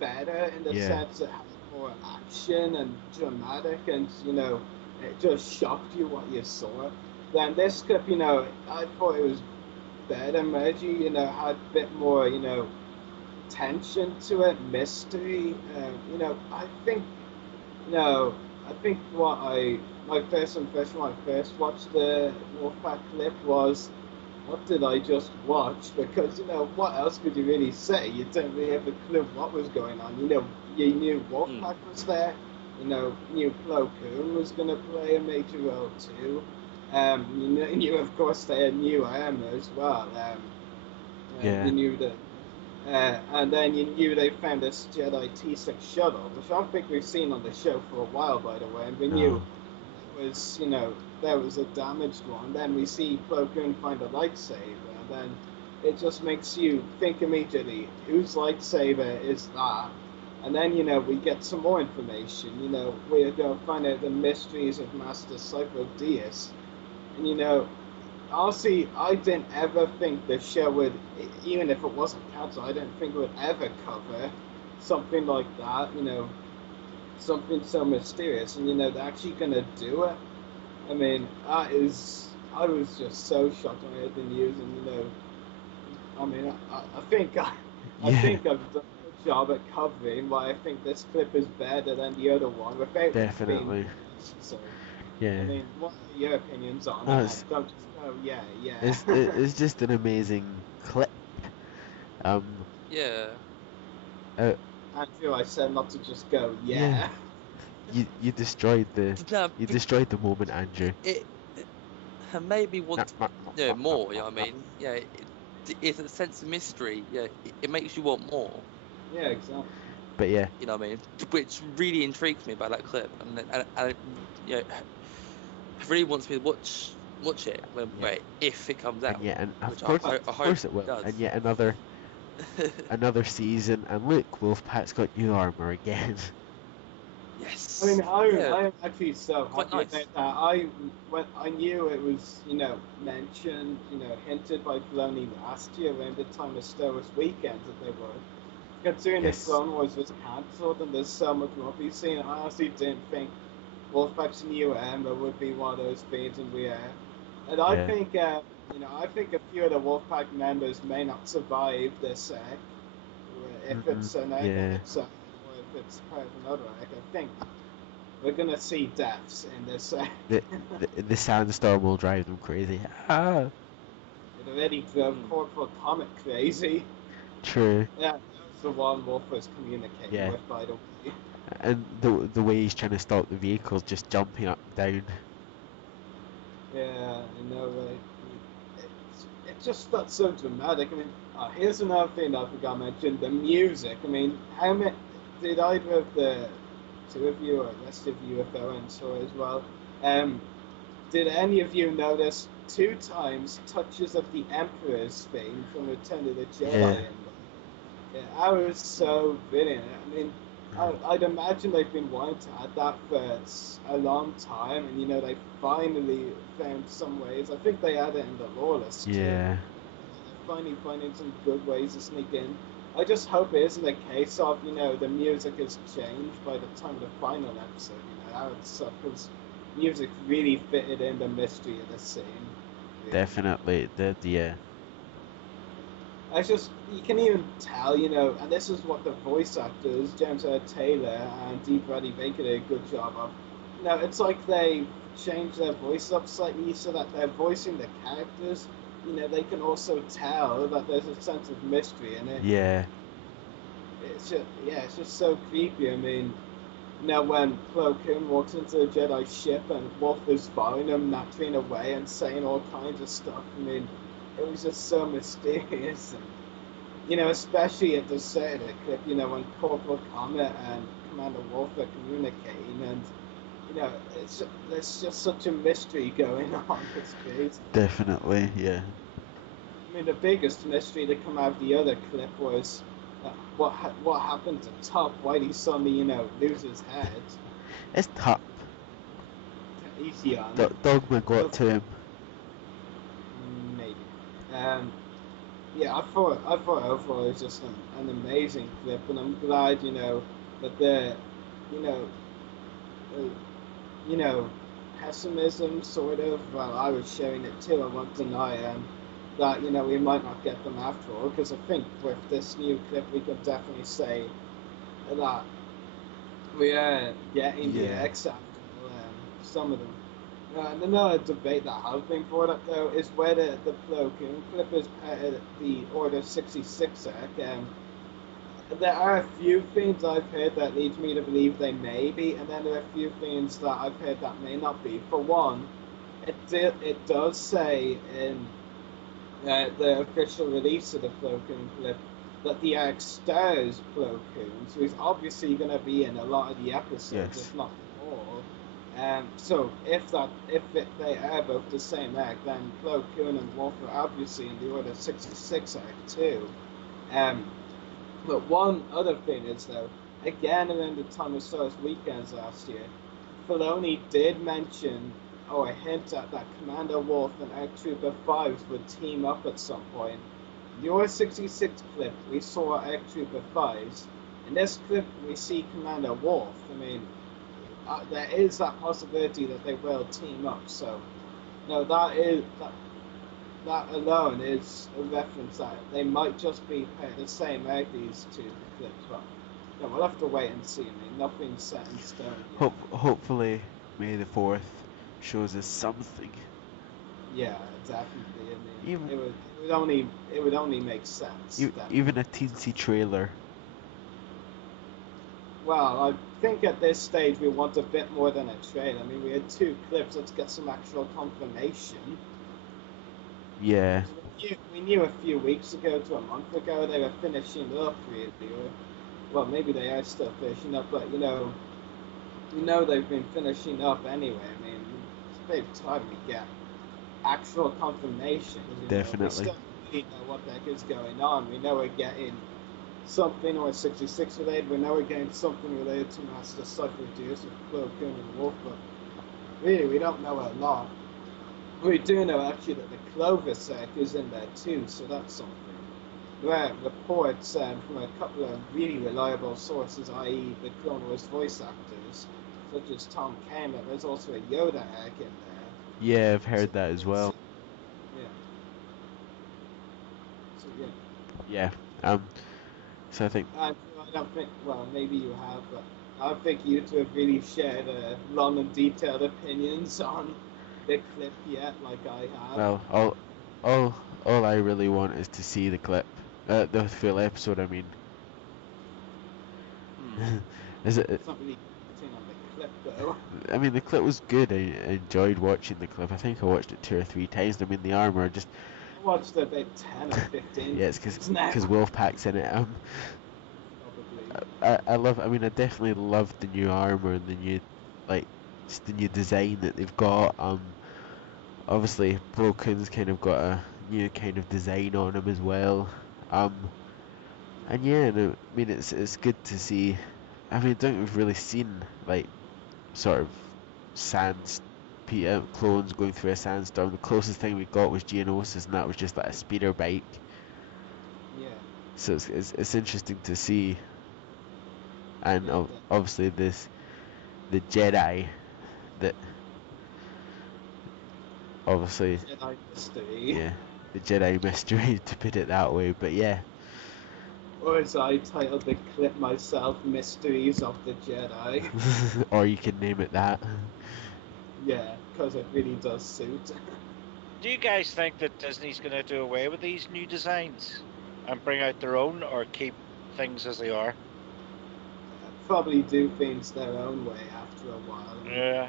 better in the sense it had more action and dramatic, and it just shocked you what you saw. Then this clip, I thought it was better, Mergy, had a bit more, tension to it, mystery. I think, my first impression when I first watched the Wolfpack clip was, what did I just watch? Because, what else could you really say? You didn't really have a clue what was going on. You knew Wolfpack was there. Knew Plo Koon was going to play a major role too. You knew, of course, they had new armor as well. You knew that. And then you knew they found this Jedi T6 shuttle, which I don't think we've seen on the show for a while, by the way. And we knew it was, there was a damaged one. Then we see Plo Koon find a lightsaber, and then it just makes you think immediately, whose lightsaber is that? And then, we get some more information. We're going to find out the mysteries of Master Cypher Diaz. And, honestly, I didn't ever think the show would, even if it wasn't cancelled, I didn't think it would ever cover something like that, something so mysterious. And, they're actually going to do it. I mean, I was just so shocked when I heard the news. And, I think I've done a good job at covering why I think this clip is better than the other one. Without Definitely. being, so, Yeah. I mean, what are your opinions on that? Don't just go, yeah. It's just an amazing clip. Yeah. Andrew, I said not to just go, yeah. You destroyed the No, you destroyed the moment, Andrew. it made me want more, you know what I mean? Yeah, it's a sense of mystery. Yeah, it makes you want more. Yeah, exactly. But yeah. You know what I mean? Which really intrigues me about that clip, and it really wants me to watch it if it comes out. And of which course it will. does. And yet another season, and look, Wolfpack's got new armor again. Yes. I mean, I am actually so Quite happy about that. When I knew it was, mentioned, hinted by Filoni last year around the time of Star Wars Weekend that they were. Considering the Clone Wars was cancelled and there's so much more to be seen, I honestly didn't think Wolfpack's new armor would be one of those things in the air. And I think, I think a few of the Wolfpack members may not survive this act. If it's an episode, or if it's part of another act, I think we're gonna see deaths in this act. The sandstorm will drive them crazy. It already drove Corporal Comet crazy. True. Yeah, that was the one Wolf was communicating with, by the way. And the way he's trying to stop the vehicles, just jumping up and down. Yeah, I know, right? It's just not so dramatic. I mean, here's another thing that I forgot to mention: the music. I mean, how many did either of the two of you, or the rest of you, if Owen saw as well, did any of you notice 2 times touches of the Emperor's theme from Return of the Jedi? Yeah, I was so brilliant. I mean, I'd imagine they've been wanting to add that for a long time, and they finally found some ways. I think they added it in the Lawless too. Yeah. They're finally finding some good ways to sneak in. I just hope it isn't a case of the music has changed by the time of the final episode. That would suck, because music really fitted in the mystery of the scene. Really. Definitely it did, yeah. It's just, you can even tell, and this is what the voice actors, James Taylor and D. Bradley Baker, did a good job of. It's like they changed their voice up slightly so that they're voicing the characters. They can also tell that there's a sense of mystery in it. Yeah. It's just so creepy. I mean, when Plo Koon walks into the Jedi ship and Wolf is following him, nattering away and saying all kinds of stuff, I mean, it was just so mysterious. And, especially at the start of the clip, when Corporal Comet and Commander Wolf are communicating, and, you know, there's just such a mystery going on with space. Definitely, yeah. I mean, the biggest mystery to come out of the other clip was what happened to Top? Why did he suddenly, lose his head? It's tough. Easy on. Dogma got to him. Maybe. Yeah, I thought overall it was just an amazing clip, and I'm glad, that the, you know, uh, pessimism sort of. Well, I was sharing it too. I won't deny that we might not get them after all, because I think with this new clip we can definitely say that we are getting the X after all, some of them. And another debate that has been brought up though is whether the Plo Koon clip is part of the Order 66 arc. There are a few things I've heard that leads me to believe they may be, and then there are a few things that I've heard that may not be. For one, it does say in the official release of the Plo Koon clip that the arc stars Plo Koon, so he's obviously going to be in a lot of the episodes, if not all. So if they are both the same arc, then Plo Koon and Wolf are obviously in the Order 66 arc too. But one other thing is though, again around the time of Star Wars Weekends last year, Filoni did mention or hint at that Commander Wolf and Arc Trooper 5s would team up at some point. In the Order 66 clip, we saw Arc Trooper 5s. In this clip, we see Commander Wolf. I mean, there is that possibility that they will team up. So, that alone is a reference that they might just be the same as these two clips. But we'll have to wait and see. I mean, nothing's set in stone yet. Hopefully, May the 4th shows us something. Yeah, definitely. I mean, it would only make sense. Even a teensy trailer. Well, I think at this stage we want a bit more than a trailer. I mean, we had 2 clips. Let's get some actual confirmation. Yeah. We knew a few weeks ago to a month ago they were finishing up, really. Well, maybe they are still finishing up, but they've been finishing up anyway. I mean, it's a big time we get actual confirmation. Definitely. We still don't really know what the heck is going on. We know we're getting something or 66 related. We know we're getting something related to Master Cypher Deuce with Plo Koon and Wolf, but really we don't know a lot. We do know actually that the Clovis arc is in there too, so that's something. There are reports from a couple of really reliable sources, i.e. the Clone Wars voice actors, such as Tom Kane, that there's also a Yoda arc in there. Yeah, I've heard that as well. Yeah. So yeah. So I think. I don't think. Well, maybe you have, but I don't think you two have really shared long and detailed opinions on the clip yet, like I have. Well, all I really want is to see the clip, the full episode. I mean. Is it? It's not really on the clip though. I mean, the clip was good. I enjoyed watching the clip. I think I watched it 2 or 3 times. I mean, the armor just. I watched it about 10 or 15. Yeah, it's because Wolfpack's in it. I love. I mean, I definitely love the new armor and the new, just the new design that they've got. Obviously, Plo Koon's kind of got a new kind of design on him as well. And yeah, no, I mean, it's good to see. I mean, I don't think we've really seen sort of clones going through a sandstorm. The closest thing we got was Geonosis, and that was just like a speeder bike. Yeah. So it's interesting to see. And obviously the Jedi that obviously Jedi mystery. Yeah, the Jedi mystery to put it that way, but yeah. Or as I titled the clip myself, Mysteries of the Jedi. Or you can name it that. Yeah, because it really does suit. Do you guys think that Disney's going to do away with these new designs and bring out their own, or keep things as they are? Probably do things their own way after a while. Yeah.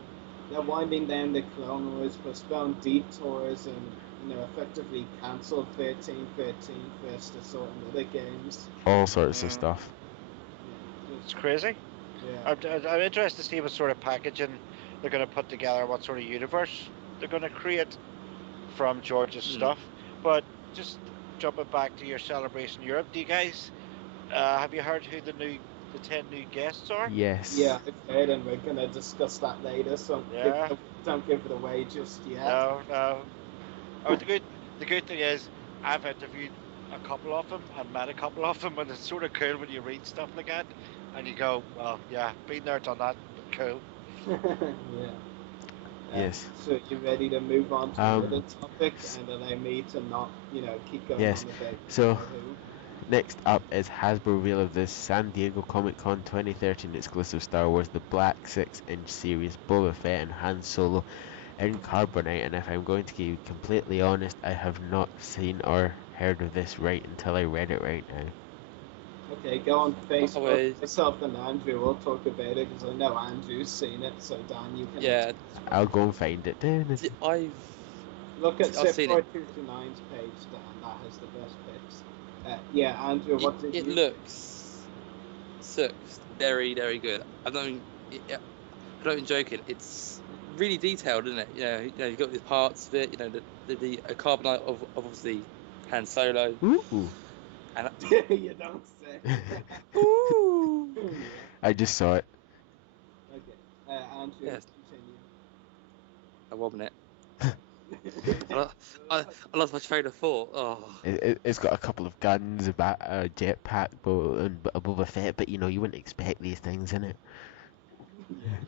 They're winding down the Clone Wars, postponed detours, and effectively cancelled 1313 first assault and other games. All sorts of stuff. It's crazy. Yeah. I'm interested to see what sort of packaging they're going to put together what sort of universe they're going to create from George's stuff. But just jumping back to your Celebration Europe, do you guys have you heard who the 10 new guests are? Yes. Yeah, I've heard, and we're gonna discuss that later. So don't give it away just yet. No. Oh, the good thing is, I've interviewed a couple of them and met a couple of them, and it's sort of cool when you read stuff like that, and you go, well, yeah, been there, done that, cool. Yeah. Yes. So you ready to move on to another topic and allow me to not, keep going Yes. on about So who? next up is Hasbro reveal of the San Diego Comic Con 2013 exclusive Star Wars The Black 6-inch series Boba Fett and Han Solo in Carbonite, and if I'm going to be completely honest, I have not seen or heard of this right until I read it right now. Okay, go on Facebook. Myself and Andrew will talk about it because I know Andrew's seen it. So Dan, you can. Yeah. I'll go and find it. Look at I've seen it. 429's page, Dan. That has the best bits. Yeah, Andrew, what did you? It looks very, very good. I'm not even joking. It's really detailed, isn't it? You've got the parts of it. The carbonite of obviously Han Solo. Ooh. And you don't say. Ooh. I just saw it. Okay, Andrew, yes. continue. I wasn't it. I lost my train of thought. Oh. It's got a couple of guns, a jetpack, and a Boba Fett, but you wouldn't expect these things in it.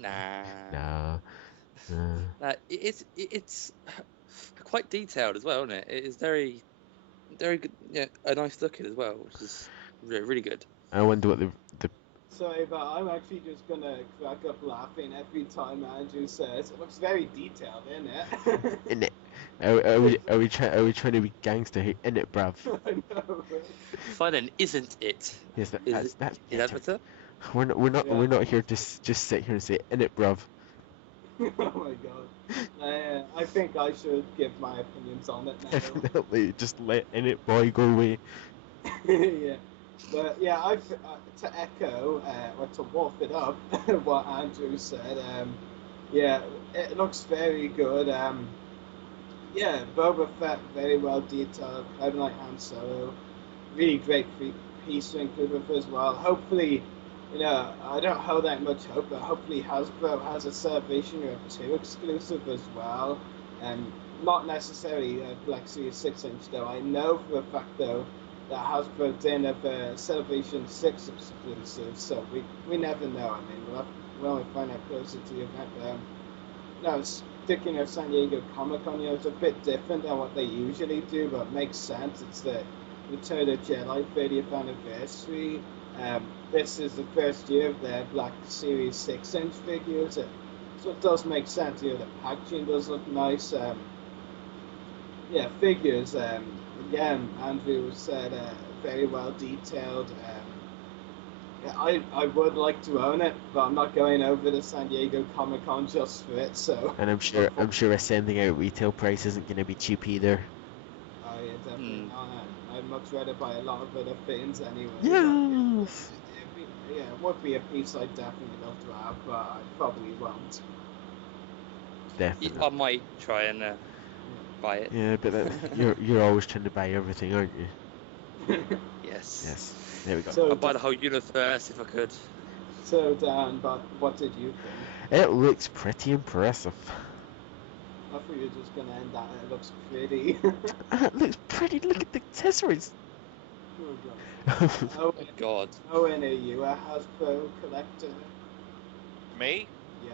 Nah. No. It's quite detailed as well, isn't it? It is very, very good. Yeah, a nice looking as well, which is really good. I wonder what the Sorry, but I'm actually just gonna crack up laughing every time Andrew says it looks very detailed, isn't it? in it. Are we trying to be gangster here? In it, bruv. I know. Fun, and isn't it? Yes, that's Is that better? We're not here to just sit here and say in it, bruv. Oh my god. I think I should give my opinions on it now. Definitely, just let in it boy go away. Yeah. But yeah, to echo or to wolf it up what Andrew said. Yeah, it looks very good. Yeah, Boba Fett very well detailed. Carbonite Han Solo, really great piece to include with as well. Hopefully, I don't hold that much hope, but hopefully Hasbro has a Celebration Europe 2 exclusive as well. Not necessarily a Black Series 6-inch though. I know for a fact though that Hasbro didn't have a Celebration 6 exclusive, so we never know. I mean, we'll only find out closer to the event. No, sticking of San Diego Comic Con, it's a bit different than what they usually do, but it makes sense. It's the Return of Jedi 30th anniversary. This is the first year of their Black Series 6-inch figures, so it does make sense. The packaging does look nice. Yeah, figures. Again, Andrew said very well detailed. Yeah, I would like to own it, but I'm not going over to San Diego Comic Con just for it. So. And I'm sure sending out retail price isn't going to be cheap either. Oh yeah, definitely not. I'd much rather buy a lot of other things anyway. Yes. Yeah, it would be a piece I'd definitely love to have, but I probably won't. Definitely. I might try and buy it. Yeah, but you're always trying to buy everything, aren't you? Yes. Yes. There we go. So, I'd buy the whole universe if I could. So Dan, but what did you think? It looks pretty impressive. I thought you were just gonna end that. It looks pretty. It looks pretty. Look at the accessories. Oh God. Owen, are you a Hasbro collector? Me? Yeah.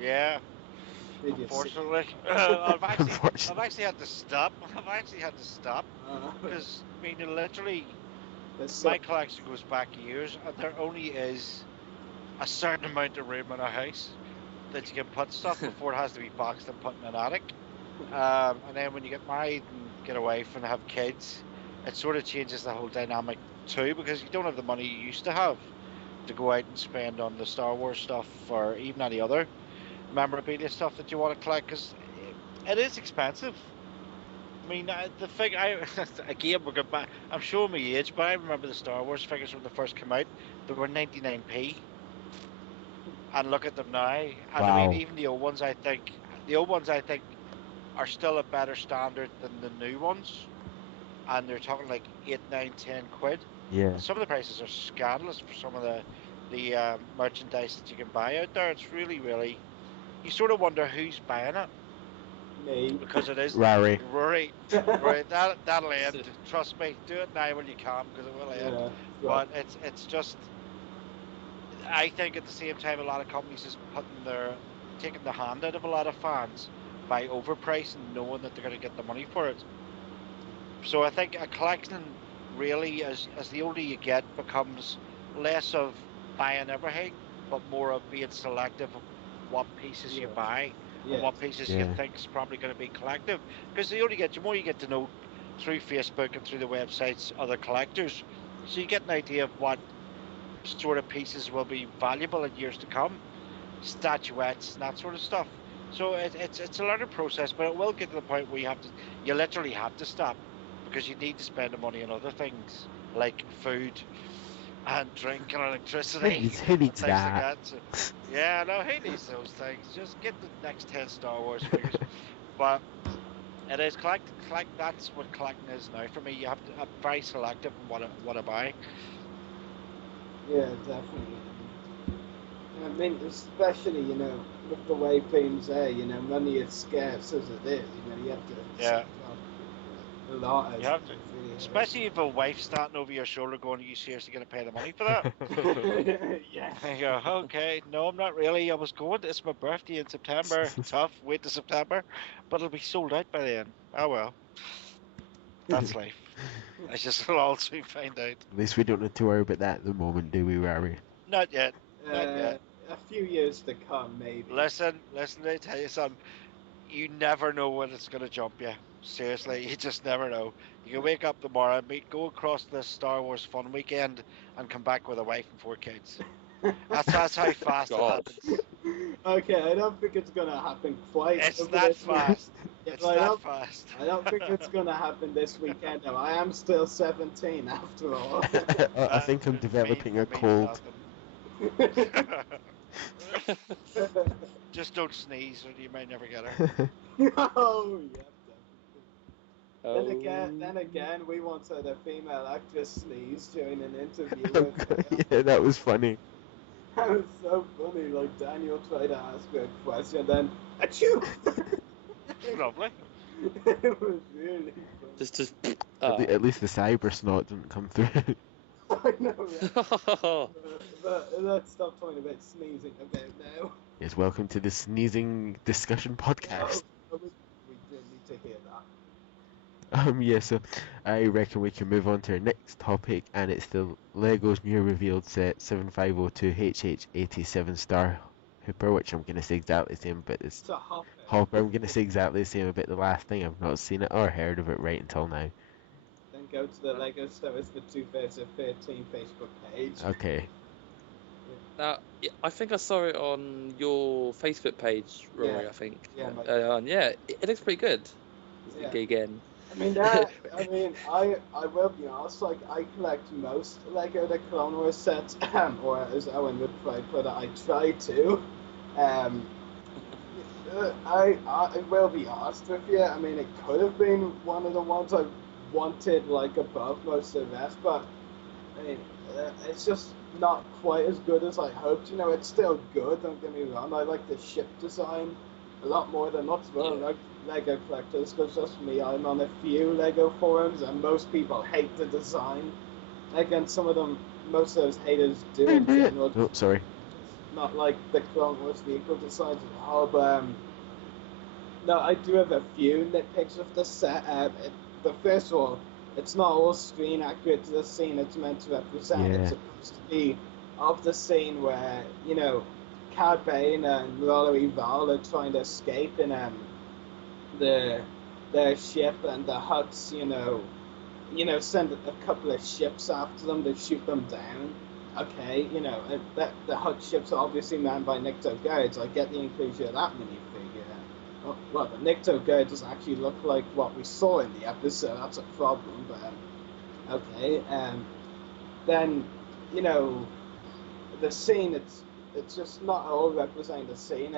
Yeah. Did you Unfortunately, I've actually had to stop. Because I mean, literally, my collection goes back years, and there only is a certain amount of room in a house that you can put stuff before it has to be boxed and put in an attic. And then when you get married and get a wife and have kids, it sort of changes the whole dynamic too, because you don't have the money you used to have to go out and spend on the Star Wars stuff or even any other memorabilia stuff that you want to collect, because it is expensive. I mean, the figure, again, we're going back, I'm showing my age, but I remember the Star Wars figures when they first came out. They were 99p. and look at them now. And I Wow. mean, even the old ones, I think are still a better standard than the new ones. And they're talking like 8, 9, 10 quid. Yeah. And some of the prices are scandalous for some of the merchandise that you can buy out there. It's really, really. You sort of wonder who's buying it Me. because it is Rory. Rory. That'll end. Trust me. Do it now when you can because it will end. Yeah. But it's just. I think at the same time, a lot of companies is taking the hand out of a lot of fans by overpricing, knowing that they're going to get the money for it. So I think a collection really, as the older you get, becomes less of buying everything, but more of being selective of what pieces you buy and what pieces you think is probably going to be collective. Because the more you get to know through Facebook and through the websites other collectors, so you get an idea of what sort of pieces will be valuable in years to come, statuettes and that sort of stuff. So it's a learning process, but it will get to the point where you literally have to stop because you need to spend the money on other things like food and drink and electricity. Who needs things that? Like that. So, yeah, no, who needs those things? Just get the next 10 Star Wars figures. But it is collecting. That's what collecting is now for me. I'm very selective in what I buy. Yeah, definitely. I mean, especially, with the way things are, money is scarce as it is, you have to save up a lot. You have to. Especially if a wife's standing over your shoulder going, are you seriously going to pay the money for that? Yeah. And you go, okay, no, I'm not really. I was going, it's my birthday in September. Tough, wait to September. But it'll be sold out by then. Oh well. That's life. I just will all soon find out. At least we don't need to worry about that at the moment, do we, Rory? Not yet. Not yet. A few years to come, maybe. Listen, let me tell you something. You never know when it's going to jump you. Seriously, you just never know. You can wake up tomorrow, go across this Star Wars fun weekend, and come back with a wife and 4 kids. That's how fast it happens. Okay, I don't think it's gonna happen quite. It's that fast. It's that fast. I don't think it's gonna happen this weekend. Though I am still 17 after all. I think I'm developing a cold. Just don't sneeze, or you might never get her. Oh yeah. Then again, we once had a female actress sneeze during an interview. Yeah, that was funny. That was so funny. Like Daniel tried to ask her a question, then achoo. Lovely. It was really funny. At least the cyber snot didn't come through. I know. Right? but let's stop talking about sneezing about now. Yes, welcome to the sneezing discussion podcast. We do need to hear that. Yeah, so I reckon we can move on to our next topic, and it's the Lego's new revealed set 7502HH87 Star Hopper, which I'm going to say exactly the same about this. Hopper. I'm going to say exactly the same about the last thing. I've not seen it or heard of it right until now. Then go to the Lego Stars for 2013 Facebook page. Okay. I think I saw it on your Facebook page, Rory. Yeah. I think. Yeah. It looks pretty good. Yeah. Again. I will be honest, like, I collect most Lego the Clone Wars sets, or as Owen would probably put it, I try to. I will be honest with you, I mean, it could have been one of the ones I wanted, like, above most of the rest, but, I mean, it's just not quite as good as I hoped. It's still good, don't get me wrong. I like the ship design a lot more than lots of other Lego collectors, because just me, I'm on a few Lego forums, and most people hate the design. Again, most of those haters do in general. Oh, sorry. Not like the Clone Wars vehicle designs as a whole, but no, I do have a few nitpicks with the set. But first of all, it's not all screen accurate to the scene it's meant to represent. Yeah. It's supposed to be of the scene where, Cad Bane and Rollery Val are trying to escape in their ship, and the Hutts, send a couple of ships after them to shoot them down. Okay, the Hutt ships are obviously manned by Nikto guards. I get the inclusion of that minifigure. Well, the Nikto guard doesn't actually look like what we saw in the episode. That's a problem, but okay. Then, the scene, it's just not all representing the scene.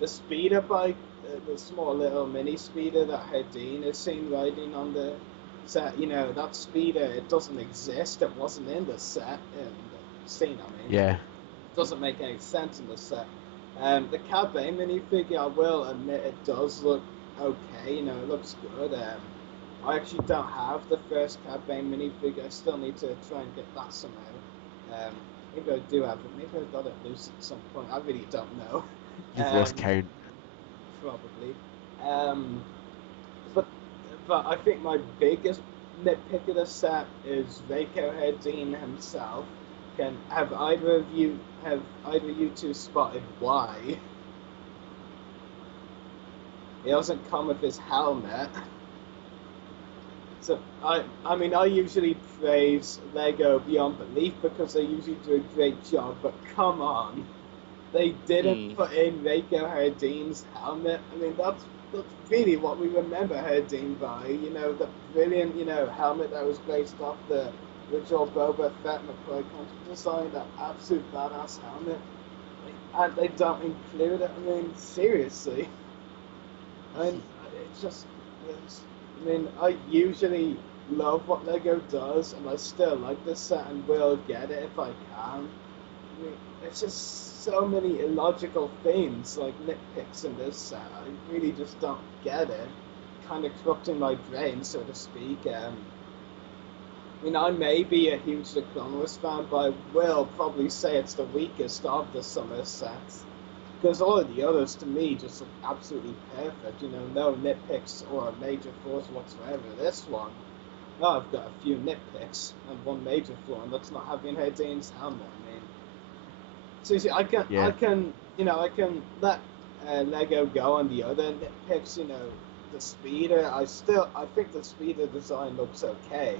The speeder bike, the small little mini speeder that Herdine is seen riding on the set, that speeder, it doesn't exist. It wasn't in the set, in the scene, I mean. Yeah. It doesn't make any sense in the set. The Cab A minifigure, I will admit, it does look okay, it looks good. I actually don't have the first Cab A minifigure. I still need to try and get that somehow. Maybe I do have it. Maybe I got it loose at some point. I really don't know. You've lost count. Probably. But I think my biggest nitpick of the set is Reiko Herdine himself. Have either of you two spotted why he doesn't come with his helmet? So I mean I usually praise Lego beyond belief because they usually do a great job, but come on, they didn't put in Reiko Herdine's helmet. I mean that's really what we remember Herdine by, the brilliant helmet that was based off the original Boba Fett McCoy concept design, that absolute badass helmet, and they don't include it. I mean seriously. I mean it's just. I usually love what Lego does, and I still like this set and will get it if I can. It's just so many illogical things, like nitpicks in this set. I really just don't get it. Kind of corrupting my brain, so to speak. I may be a huge The Clone Wars fan, but I will probably say it's the weakest of the summer sets. Because all of the others, to me, just look absolutely perfect. No nitpicks or major flaws whatsoever. This one, I've got a few nitpicks and one major flaw, and that's not having Herdine's helmet. I mean, seriously, I can let Lego go on the other nitpicks. The speeder, I think the speeder design looks okay.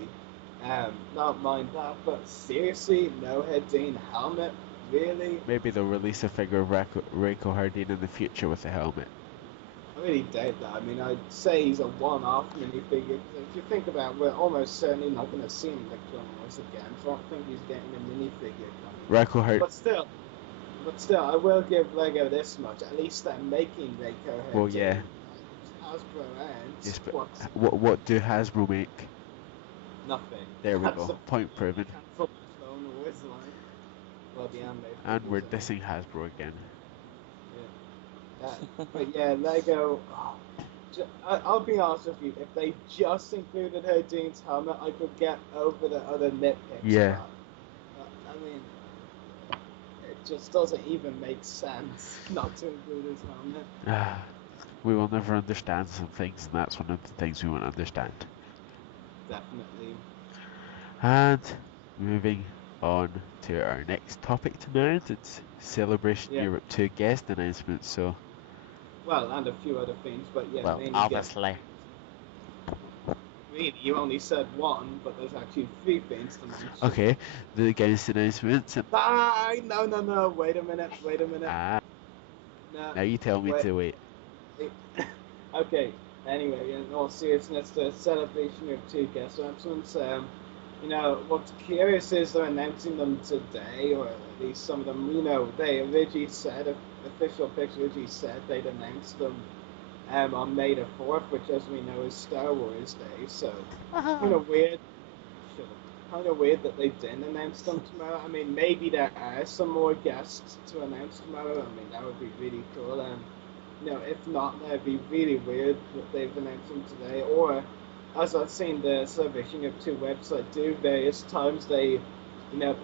Not mind that, but seriously, no Herdine helmet. Really? Maybe they'll release a figure of Reiko Herdine in the future with a helmet. I really doubt that. I mean, I'd say he's a one-off minifigure. If you think about it, we're almost certainly not going to see him in the Clone Wars again, so I don't think he's getting a minifigure coming. Reiko Herdine. But still, I will give Lego this much. At least they're making Reiko Herdine. Well, yeah. Hasbro ends. Yes, but what do Hasbro make? Nothing. There we go. Point proven. Cancel the Clone Wars line. Well, the anime. And we're dissing Hasbro again. Yeah. But yeah, Lego. I'll be honest with you. If they just included Herdine's helmet, I could get over the other nitpicks. Yeah. I mean, it just doesn't even make sense not to include his helmet. We will never understand some things, and that's one of the things we won't understand. Definitely. And moving on to our next topic tonight, it's Celebration Europe.II guest announcements. So, well, and a few other things, but yeah, well, mainly obviously. Really, you only said one, but there's actually 3 things to mention. Okay, the guest announcements. No, wait a minute. No, now you tell me to wait. Okay, anyway, in all seriousness, the Celebration Europe.II guest announcements, what's curious is they're announcing them today, or at least some of them, they originally said, official picture originally said they'd announce them on May the 4th, which as we know is Star Wars Day, so kind of weird that they didn't announce them tomorrow. I mean, maybe there are some more guests to announce tomorrow. I mean, that would be really cool, if not, that'd be really weird that they've announced them today, or as I've seen the Celebration Europe.II website do various times, they,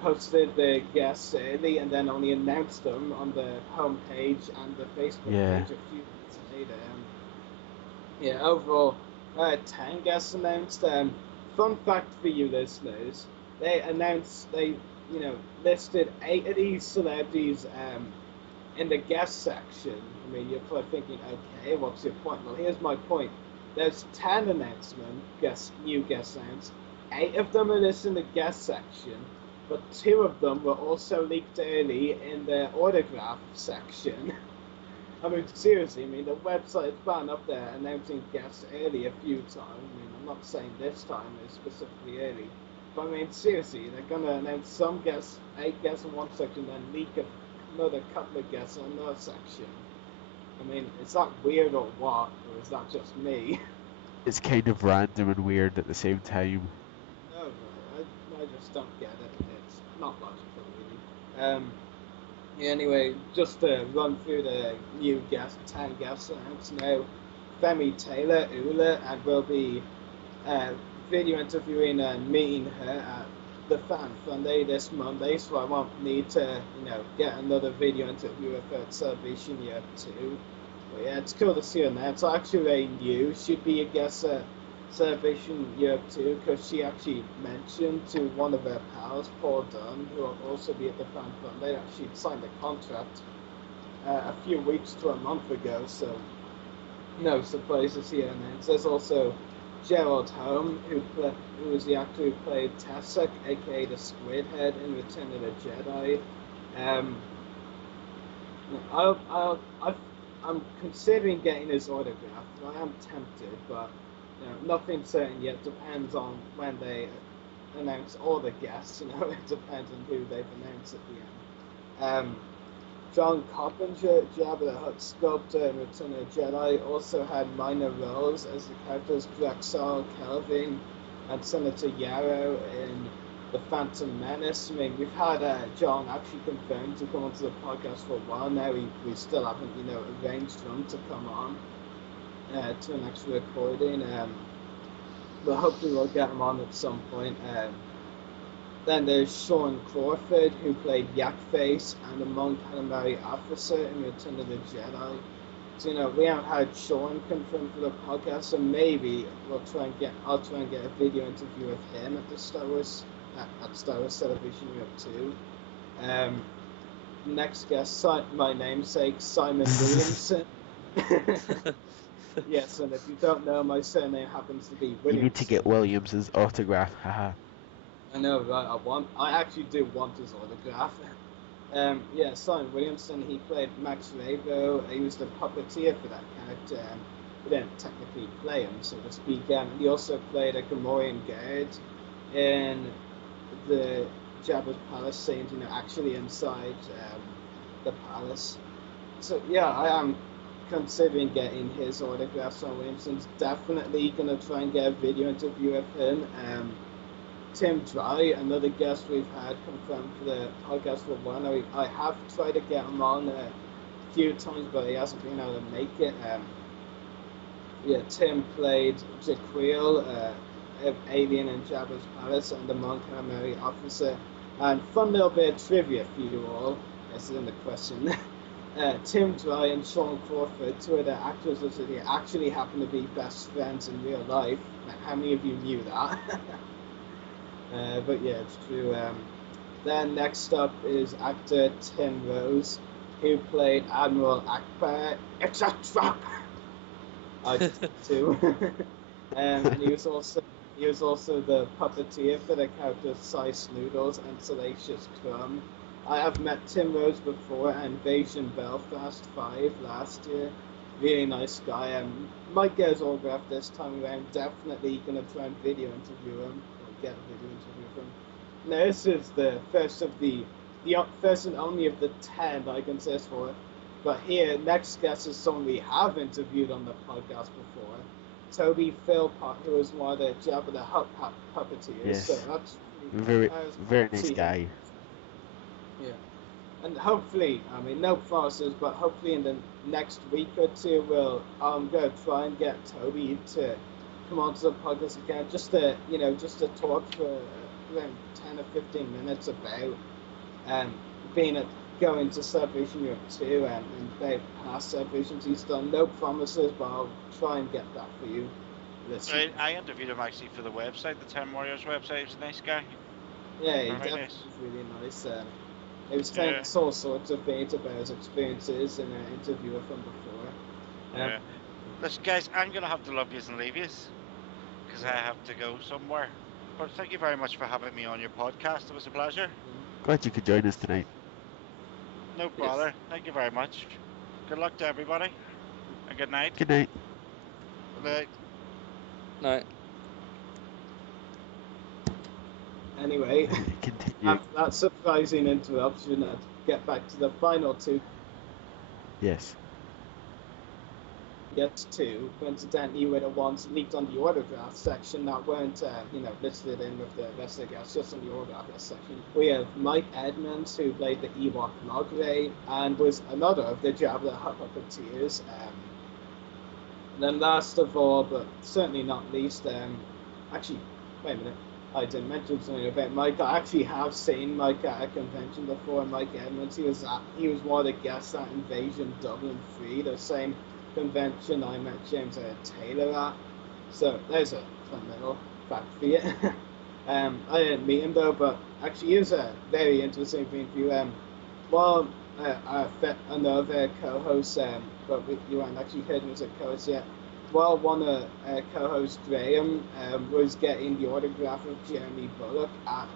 posted the guests early and then only announced them on the homepage and the Facebook page a few minutes later. Overall, 10 guests announced. Fun fact for you listeners, they listed 8 of these celebrities in the guest section. I mean, you're probably thinking, okay, what's your point? Well, here's my point. There's 10 new guests announced. 8 of them are listed in the guest section, but 2 of them were also leaked early in the autograph section. I mean, seriously, the website has been up there announcing guests early a few times. I mean, I'm not saying this time is specifically early, but seriously, they're going to announce some guests, 8 guests in one section, then leak a another couple of guests on that section. I mean, is that weird or what, or is that just me? It's kind of random and weird at the same time. No, right. I just don't get it. It's not logical, really. Yeah, anyway, just to run through the new 10 guests announced now. Femi Taylor, Ula, and we'll be video interviewing and meeting her at the Fan Fun Day this Monday, so I won't need to, get another video interview with her at Celebration Europe.II. But yeah, it's cool to see her now. It's actually new. She'd be a guest at Celebration Europe.II because she actually mentioned to one of her pals, Paul Dunn, who will also be at the Fan Fun Day, that she'd signed a contract a few weeks to a month ago, so no surprise to see her announced. There's also Gerald Holm, who was the actor who played Tessek, aka the Squid Head in Return of the Jedi. I'm considering getting his autograph. I am tempted, but nothing's certain yet. Depends on when they announce all the guests. It depends on who they've announced at the end. John Coppinger, Jabba the Hutt sculptor in Return of the Jedi, also had minor roles as the characters Drexel, Kelvin, and Senator Yarrow in The Phantom Menace. I mean, we've had John actually confirmed to come onto the podcast for a while now. We still haven't, arranged for him to come on to an actual recording. But hopefully we'll get him on at some point. Then there's Sean Crawford, who played Yakface and the Mon Calamari officer in Return of the Jedi. So we haven't had Sean confirmed for the podcast, so maybe I'll try and get a video interview with him at the Star Wars Celebration Europe.II. Next guest, my namesake, Simon Williamson. Yes, and if you don't know, my surname happens to be Williamson. You need to get Williams's autograph, haha. I know, right? I actually do want his autograph. Simon Williamson, he played Max Rebo. He was the puppeteer for that character. He didn't technically play him, so to speak. He also played a Gamorrean guard in the Jabba's palace scenes, actually inside the palace. So yeah, I am considering getting his autograph. So Williamson's definitely gonna try and get a video interview with him. Tim Dry, another guest we've had confirmed for the podcast for a while. I have tried to get him on a few times, but he hasn't been able to make it. Tim played Jaquil, alien in Jabba's palace, and the Mon Calamari officer. And fun little bit of trivia for you all. This is in the question. Tim Dry and Sean Crawford, two of the actors of the actually happen to be best friends in real life. How many of you knew that? But yeah, it's true. Then next up is actor Tim Rose, who played Admiral Akbar. It's a trap. I did too. And he was also the puppeteer for the characters Sice Noodles and Salacious Crumb. I have met Tim Rose before at Invasion Belfast 5 last year. Really nice guy. Might get his autograph this time around. Definitely gonna try and video interview him. Get a video interview from. Now this is the first and only of the 10 that I can say for. But here, next guest is someone we have interviewed on the podcast before, Toby Philpott, who was one of the Jabba the Hutt puppeteers. Yes. So that's Very nice guy. Yeah. And hopefully, no promises, but hopefully in the next week or two, I'm going to try and get Toby to come onto the podcast again, just to talk for around 10 or 15 minutes about going to Celebration Europe.II and about past celebrations he's done. No promises, but I'll try and get that for you. I interviewed him actually for the website, the 10 Warriors website. He was a nice guy. Yeah, he definitely was really nice. He was telling us all sorts of things about his experiences in an interview with him before. Listen, guys, I'm going to have to love yous and leave yous because I have to go somewhere. But thank you very much for having me on your podcast. It was a pleasure. Glad you could join us tonight. No bother. Yes. Thank you very much. Good luck to everybody. And good night. Good night. Good night. Anyway, after that surprising interruption, get back to the final two. Yes. Gets to, coincidentally, were the ones leaked on the autograph section that weren't, listed in with the rest of the guests, just on the autograph section. We have Mike Edmonds, who played the Ewok Mogwai, and was another of the Jabba the Hutt puppeteers. And then last of all, but certainly not least, actually, wait a minute. I didn't mention something about Mike. I actually have seen Mike at a convention before. Mike Edmonds, he was one of the guests at Invasion Dublin 3, the same convention I met James Taylor at. So there's a fun little fact for you. I didn't meet him though, but actually he was a very interesting interview. Another co-host, but you haven't actually heard him as a co-host yet. While one co-host Graham was getting the autograph of Jeremy Bulloch at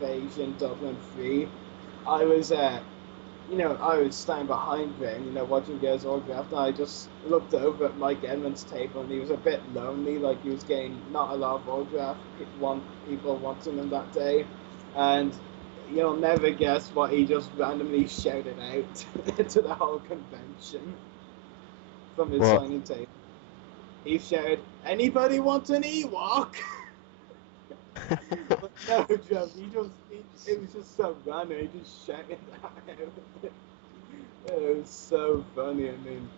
Invasion Dublin 3, I was standing behind Graham, watching his autograph, and I just looked over at Mike Edmonds' table, and he was a bit lonely, like he was getting not a lot of autograph people wanting him that day, and you'll never guess what he just randomly shouted out to the whole convention from his signing table. He shouted, "Anybody want an Ewok?" But no, Jeff, it was just so random. He just shouted that out. It was so funny. I mean,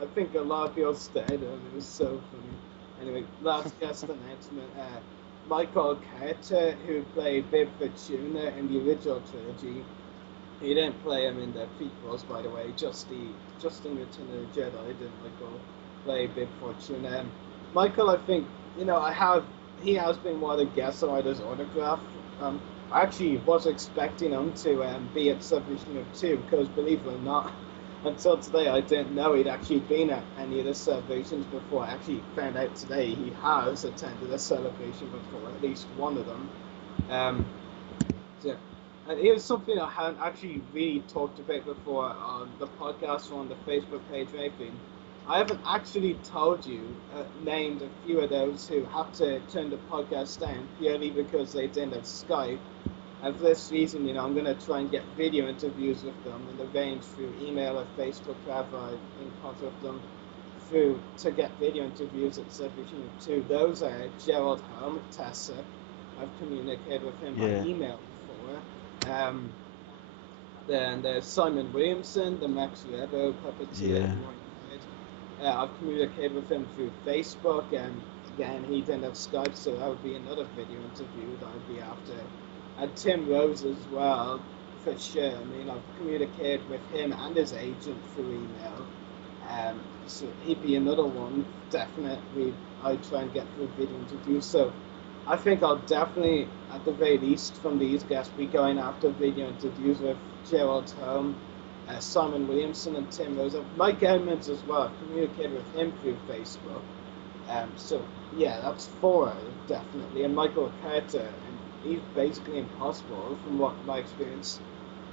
I think a lot of people stared at him. It was so funny. Anyway, last guest announcement. Michael Carter, who played Bib Fortuna in the original trilogy. He didn't play him in the prequels, by the way. Just in Return of the Jedi did Michael play Bib Fortuna. Michael, I think, he has been one of the guests on this autograph. I actually was expecting him to be at SWWFD, because believe it or not, until today I didn't know he'd actually been at any of the celebrations before. I actually found out today he has attended a celebration before, at least one of them. And it was something I hadn't actually really talked about before on the podcast or on the Facebook page or anything. I haven't actually told you, named a few of those who had to turn the podcast down purely because they didn't have Skype. And for this reason, I'm going to try and get video interviews with them and arrange through email or Facebook, wherever I'm in contact with them, to get video interviews at SWWFD. Those are Gerald Holm, Tessa. I've communicated with him by email before. Then there's Simon Williamson, the Max Rebo puppeteer. I've communicated with him through Facebook, and again, he didn't have Skype, so that would be another video interview that I'd be after. And Tim Rose as well, for sure. I mean, I've communicated with him and his agent through email. So he'd be another one, definitely, I'd try and get through a video interview. So I think I'll definitely, at the very least, from these guests, be going after video interviews with Gerald Holm, Simon Williamson, and Tim Rose. Mike Edmonds as well. I've communicated with him through Facebook. So yeah, that's 4 definitely. And Michael Carter, and he's basically impossible from what my experience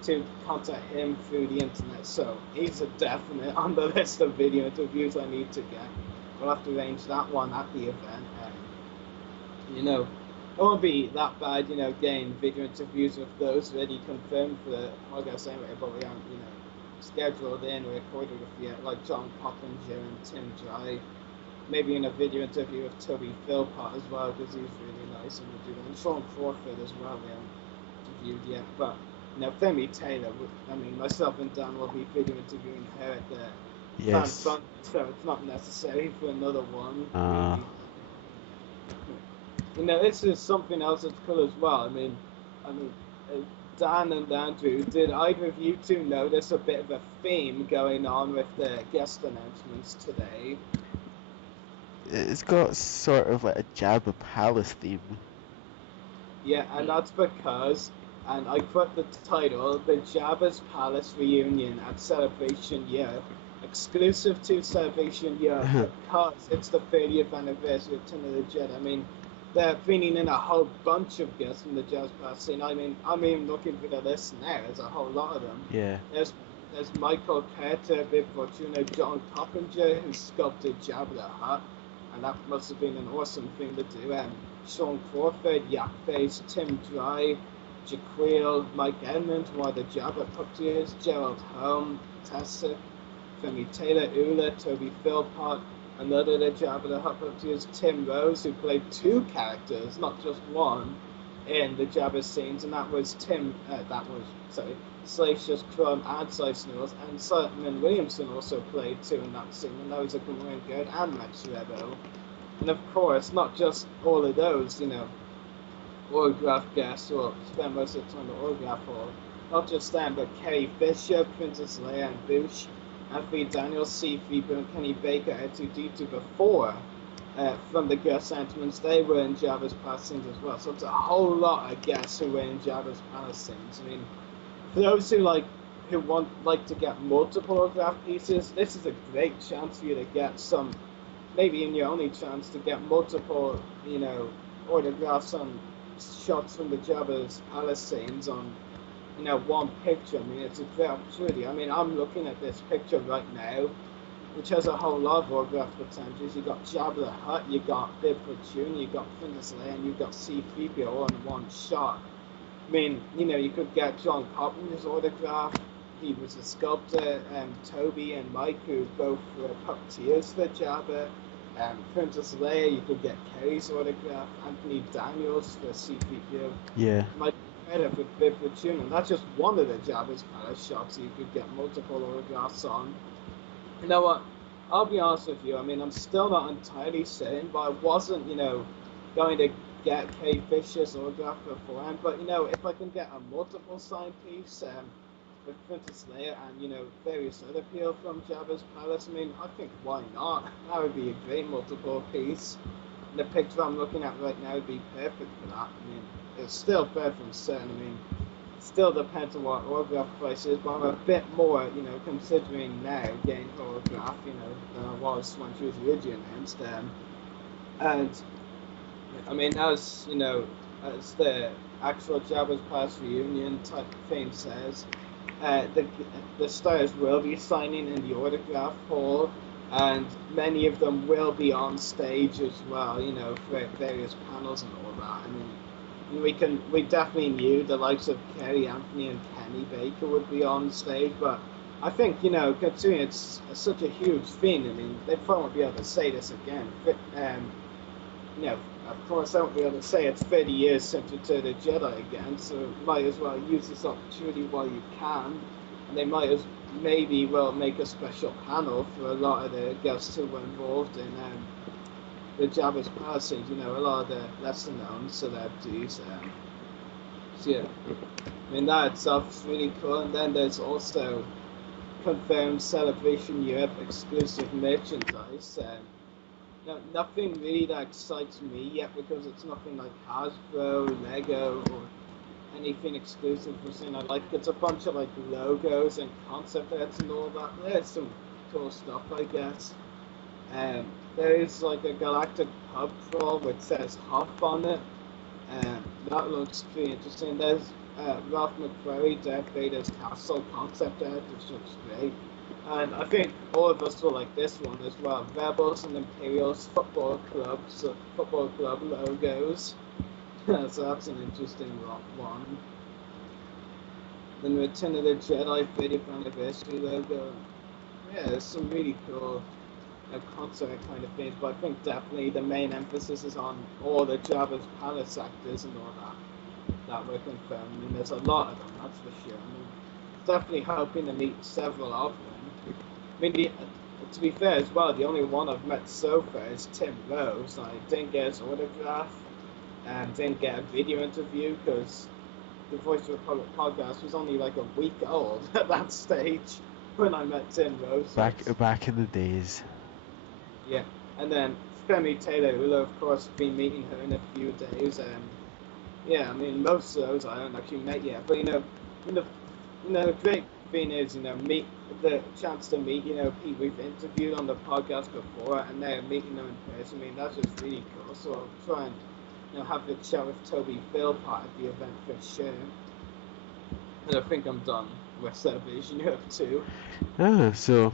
to contact him through the internet. So he's a definite on the list of video interviews I need to get. We'll have to arrange that one at the event. It won't be that bad, getting video interviews with those already confirmed for the podcast anyway, but we aren't, scheduled in or recorded with yet, like John Poppinger and Tim Dry. Maybe in a video interview with Toby Philpott as well, because he's really nice and we'll do that. And Sean Crawford as well, we haven't interviewed yet. But, Femi Taylor, myself and Dan will be video interviewing her at the Fan Fund, so it's not necessary for another one. This is something else that's cool as well. Dan and Andrew, did either of you two notice a bit of a theme going on with the guest announcements today? It's got sort of like a Jabba Palace theme. Yeah, and that's because, and I quote the title, the Jabba's Palace Reunion at Celebration Year, exclusive to Celebration Year, because it's the 30th anniversary of Return of the Jedi. They're bringing in a whole bunch of guests from the Jazz Palace scene. I'm even looking for the list now. There's a whole lot of them. Yeah. There's Michael Carter, Bib Fortuna, John Poppinger, who sculpted Jabba the Hutt, and that must have been an awesome thing to do. Sean Crawford, Yak Face, Tim Dry, Jaquil, Mike Edmonds, one of the Jabba puppeteers, Gerald Holm, Tessa, Femi Taylor, Ula, Toby Philpott, another of the Jabba the Hutt puppeteers, Tim Rose, who played 2 characters, not just one, in the Jabba scenes, and that was Salacious Crumb and Slice Noodles, and Simon Williamson also played 2 in that scene, and those are Glenn Good and Max Rebo. And of course, not just all of those, autograph guests who will spend most of the time at autograph hall. Not just them, but Carrie Fisher, Princess Leia and Boosh, Anthony Daniels, C-3PO and Kenny Baker, R2-D2 before from the guest sentiments, they were in Jabba's Palace scenes as well. So it's a whole lot of guests who were in Jabba's Palace scenes. I mean, for those who like to get multiple autograph pieces, this is a great chance for you to get some, maybe in your only chance to get multiple, autographs on shots from the Jabba's Palace scenes on, one picture. I mean, it's a great opportunity. I mean, I'm looking at this picture right now, which has a whole lot of autograph potentials. You got Jabba the Hutt, you got Bib Fortune, you got Princess Leia, and you got C-3PO all in one shot. I mean, you could get John Carpenter's autograph. He was a sculptor, Toby and Mike, who both were puppeteers for Jabba. Princess Leia, you could get Kerry's autograph. Anthony Daniels for C-3PO. Yeah. Mike Feder for Bib Fortune, and that's just one of the Jabba's Palace shots you could get multiple autographs on. You know what? I'll be honest with you. I mean, I'm still not entirely certain, but I wasn't, going to get Kay Fisher's autograph beforehand. But, if I can get a multiple signed piece with Princess Leia and, various other people from Jabba's Palace, I mean, I think why not? That would be a great multiple piece. And the picture I'm looking at right now would be perfect for that. I mean, it's still far from certain. I mean, still depends on what autograph price is, but I'm a bit more, considering now getting autograph, than I was when she was originally announced. And I mean, as the actual Jabba's Palace reunion type thing says, the stars will be signing in the autograph hall, and many of them will be on stage as well, for various panels and all that. I mean, we definitely knew the likes of Kerry Anthony and Kenny Baker would be on stage, but I think, considering it's such a huge thing, I mean, they probably won't be able to say this again. Of course, I won't be able to say it's 30 years since Return of the Jedi again, so might as well use this opportunity while you can, and they might maybe make a special panel for a lot of the guests who were involved in the Jabba's Palace scenes, a lot of the lesser known celebrities. So yeah, I mean, that itself is really cool. And then there's also confirmed Celebration Europe exclusive merchandise. Nothing really that excites me yet, because it's nothing like Hasbro, Lego, or anything exclusive for saying I like. It's a bunch of logos and concept arts and all that. There's some cool stuff, I guess. There is a galactic pub crawl which says Hop on it. That looks pretty interesting. There's Ralph McQuarrie, Darth Vader's castle concept art, which looks great. And I think all of us will like this one as well. Rebels and Imperials football club logos. So that's an interesting one. Then Return of the Jedi 30th anniversary logo. Yeah, there's some really cool concert kind of things, but I think definitely the main emphasis is on all the Jabba's Palace actors and all that were confirmed. I mean, there's a lot of them, that's for sure. I mean, definitely hoping to meet several of them. I mean, to be fair as well, the only one I've met so far is Tim Rose. I didn't get his autograph and didn't get a video interview because the Voice of the Republic podcast was only a week old at that stage when I met Tim Rose. Back in the days. Yeah, and then Femi Taylor, who of course been meeting her in a few days. Yeah, I mean, most of those I haven't actually met yet, but the great thing is, meet the chance to meet, people we've interviewed on the podcast before, and they're meeting them in person. I mean, that's just really cool. So I'll try and have the chat with Toby Philpott at the event for sure. And I think I'm done with Celebration Europe.II. So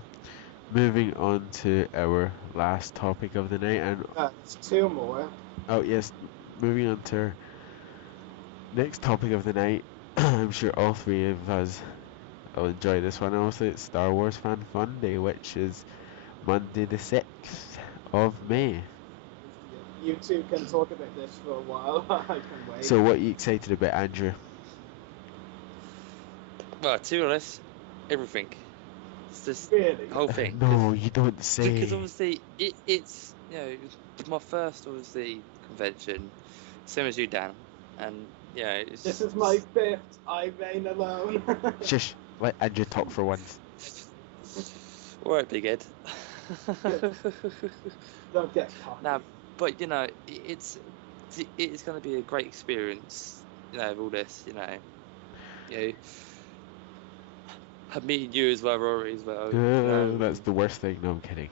moving on to our last topic of the night, and it's 2 more. oh yes, moving on to Next topic of the night. I'm sure all three of us will enjoy this one. Also, it's Star Wars Fan Fun Day, which is Monday the 6th of May. You two can talk about this for a while. I can wait. So, what are you excited about, Andrew? Well, to be honest, everything. It's just Really? the whole thing. No, you don't say. Because obviously it's it's my first obviously convention, same as you, Dan, and it's This is my 5th. I reign alone. Shush, let Andrew talk for once. All right, big Ed. Don't get cocky. Now, but it's going to be a great experience. Of all this, I'm meeting you as well, Rory, as well. That's the worst thing. No, I'm kidding.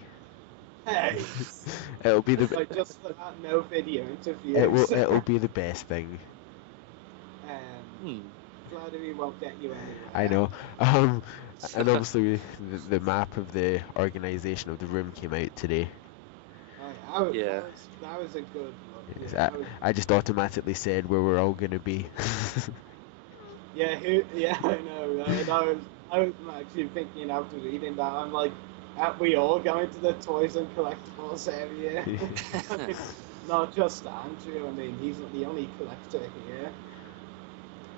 Hey. It'll be the. Like just for that no video interview. It'll be the best thing. Flattery won't get you anywhere. I know. And obviously the map of the organisation of the room came out today. Oh, yeah. That was a good look. Yes, Yeah, I just automatically said where we're all gonna be. Yeah, I know. Right? I was actually thinking after reading that, I'm like, aren't we all going to the toys and collectibles area? I mean, not just Andrew. I mean, he's not the only collector here.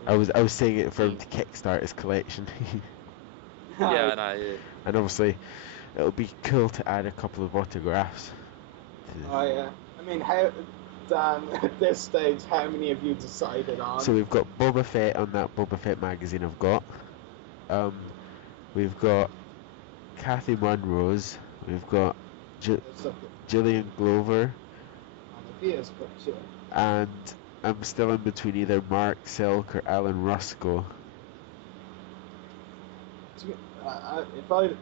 I was saying it for him to kickstart his collection. Yeah, I know. Yeah. And obviously, it'll be cool to add a couple of autographs. Oh yeah. I mean, how, Dan, at this stage, how many have you decided on? So we've got Boba Fett on that Boba Fett magazine I've got. We've got Kathy Monrose. We've got Gillian Glover. And I'm still in between either Mark Silk or Alan Rusko.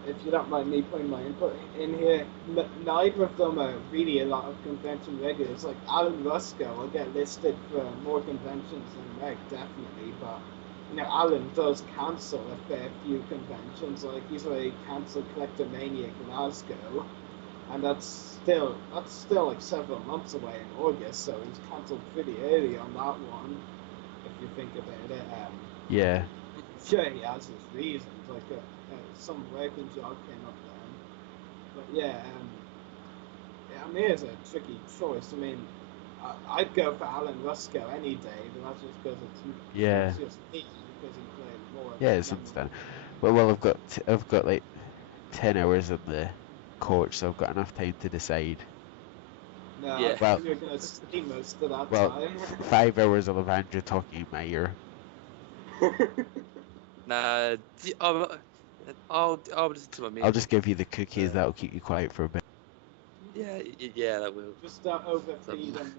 If you don't mind me putting my input in here, neither of them are really a lot of convention regulars. Like Alan Rusko will get listed for more conventions than Meg, definitely, but Alan does cancel a fair few conventions. Like he's already cancelled Collectomania Glasgow, and that's still like several months away in August, so he's cancelled pretty early on that one. If you think about it, yeah. Sure, he has his reasons. Like some working job came up then, but I mean it's a tricky choice. I mean, I'd go for Alan Rusko any day, but that's just because it's just me, because he played more. Yeah, it's understandable. Well, I've got like 10 hours on the coach, so I've got enough time to decide. No, yeah. Well, you're gonna sleep most of that time. 5 hours of Andrew talking in my ear. Nah, I'll listen to my music. I'll just give you the cookies. That'll keep you quiet for a bit. Yeah, that will. Just don't overfeed him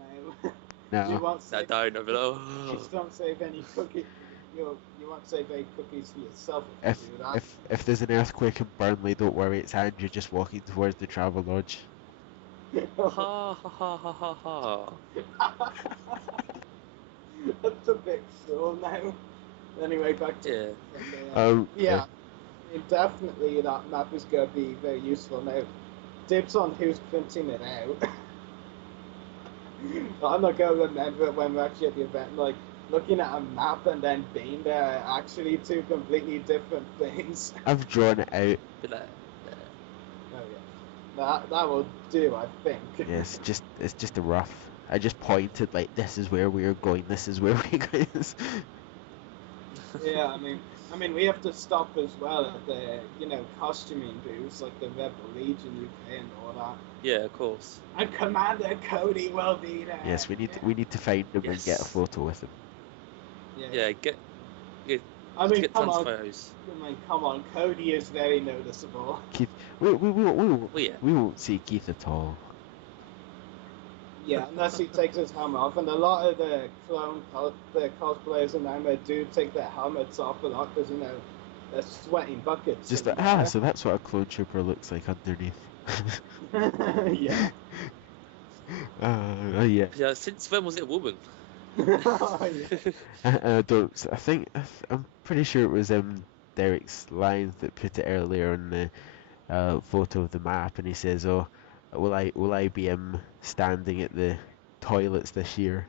now. No. You won't save, don't overload. Just don't save any cookies. You won't save any cookies for yourself if you do that. If there's an earthquake in Burnley, don't worry. It's Andrew just walking towards the travel lodge. Ha ha ha ha ha ha. That's a bit cool now. Anyway, back to yeah. I mean, definitely that map is going to be very useful now. Dibs on who's printing it out. I'm not going to remember it when we're actually at the event. Like, looking at a map and then being there are actually two completely different things. I've drawn it out. Oh yeah, that will do, I think. Yeah, it's just a rough. I just pointed like, this is where we're going. This is where we're going. Yeah, I mean, we have to stop as well at the, costuming booths, like the Rebel Legion UK and all that. Yeah, of course. And Commander Cody will be there. Yes, we need to find him and get a photo with him. Yeah, get come on. photos. I mean, come on, Cody is very noticeable. Keith, we won't see Keith at all. Yeah, unless he takes his helmet off, and a lot of the the cosplayers in anime do take their helmets off a lot because they're sweating buckets. Just so that's what a clone trooper looks like underneath. Yeah. Yeah. Yeah. Since when was it a woman? I'm pretty sure it was Derek's lines that put it earlier on the photo of the map, and he says, "Oh, will I be standing at the toilets this year?"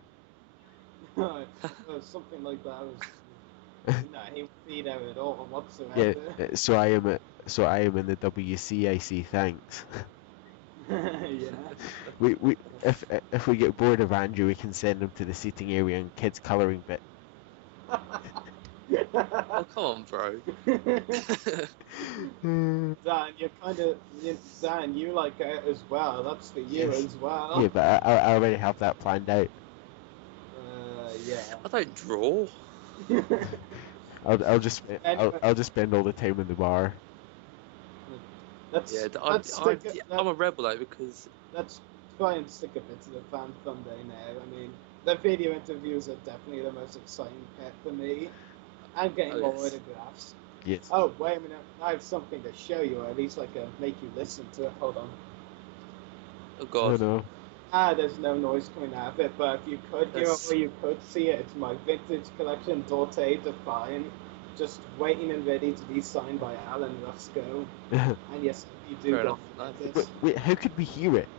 Something like that was. No, he wouldn't be there at all Yeah, whatsoever. so I am in the WCIC. Thanks. Yeah. We if we get bored of Andrew, we can send him to the seating area and kids colouring bit. Oh, come on, bro. Dan, Dan, you like it as well. That's for you Yes. as well. Yeah, but I already have that planned out. Yeah. I don't draw. I'll just Anyway. I'll just spend all the time in the bar. Let's Yeah, stick it. I'm a rebel though because Let's try and stick a bit to the fan fun day now. I mean, the video interviews are definitely the most exciting part for me. I'm getting more yes. autographs. Yes. Oh, wait a minute. I have something to show you, or at least I can make you listen to it. Hold on. Oh god. No. There's no noise coming out of it, but if you could hear it or you could see it, it's my vintage collection Dorte Define, just waiting and ready to be signed by Alan Rusco. And yes, you do Fair got enough. this. Wait, how could we hear it?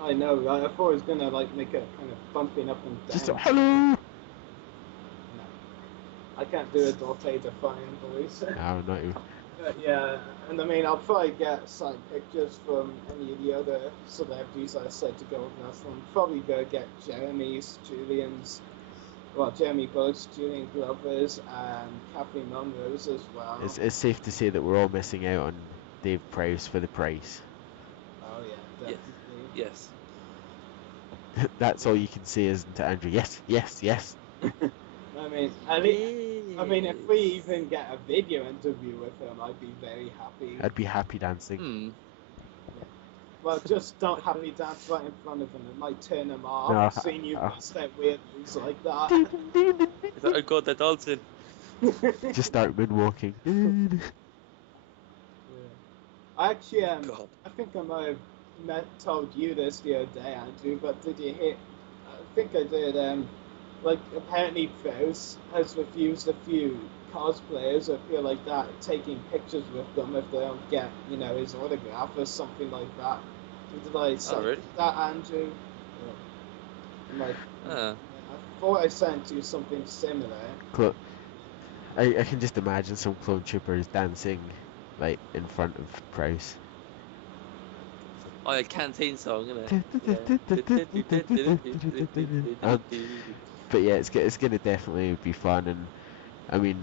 I know, right? I thought it was gonna like make a kind of bumping up and down. Just hello. No. I can't do a Dorte Define voice. No, not you. Yeah, and I mean, I'll probably get signed pictures from any of the other celebrities I said to go with last one. Probably go get Jeremy Bullock's, Julian Glover's, and Kathleen Monroe's as well. It's safe to say that we're all missing out on Dave Prowse for the price. Oh yeah, definitely. Yes. That's all you can say, isn't it, Andrew? Yes. I mean, if we even get a video interview with him, I'd be very happy. I'd be happy dancing. Hmm. Well, just don't have me dance right in front of him. It might turn him off. No, I've seen you bust out weird moves like that. It's like, oh god, they're dancing. Just start moonwalking. I actually, God. I think I might have told you this the other day, Andrew, but did you hear? I think I did. Like, apparently Faust has refused a few cosplayers, I feel like that, taking pictures with them if they don't get, his autograph or something like that. Did I say really? that, Andrew? I thought I sent you something similar. I can just imagine some clone troopers dancing, like, in front of Prowse. Oh, a canteen song, isn't it? But yeah, it's gonna definitely be fun, and I mean,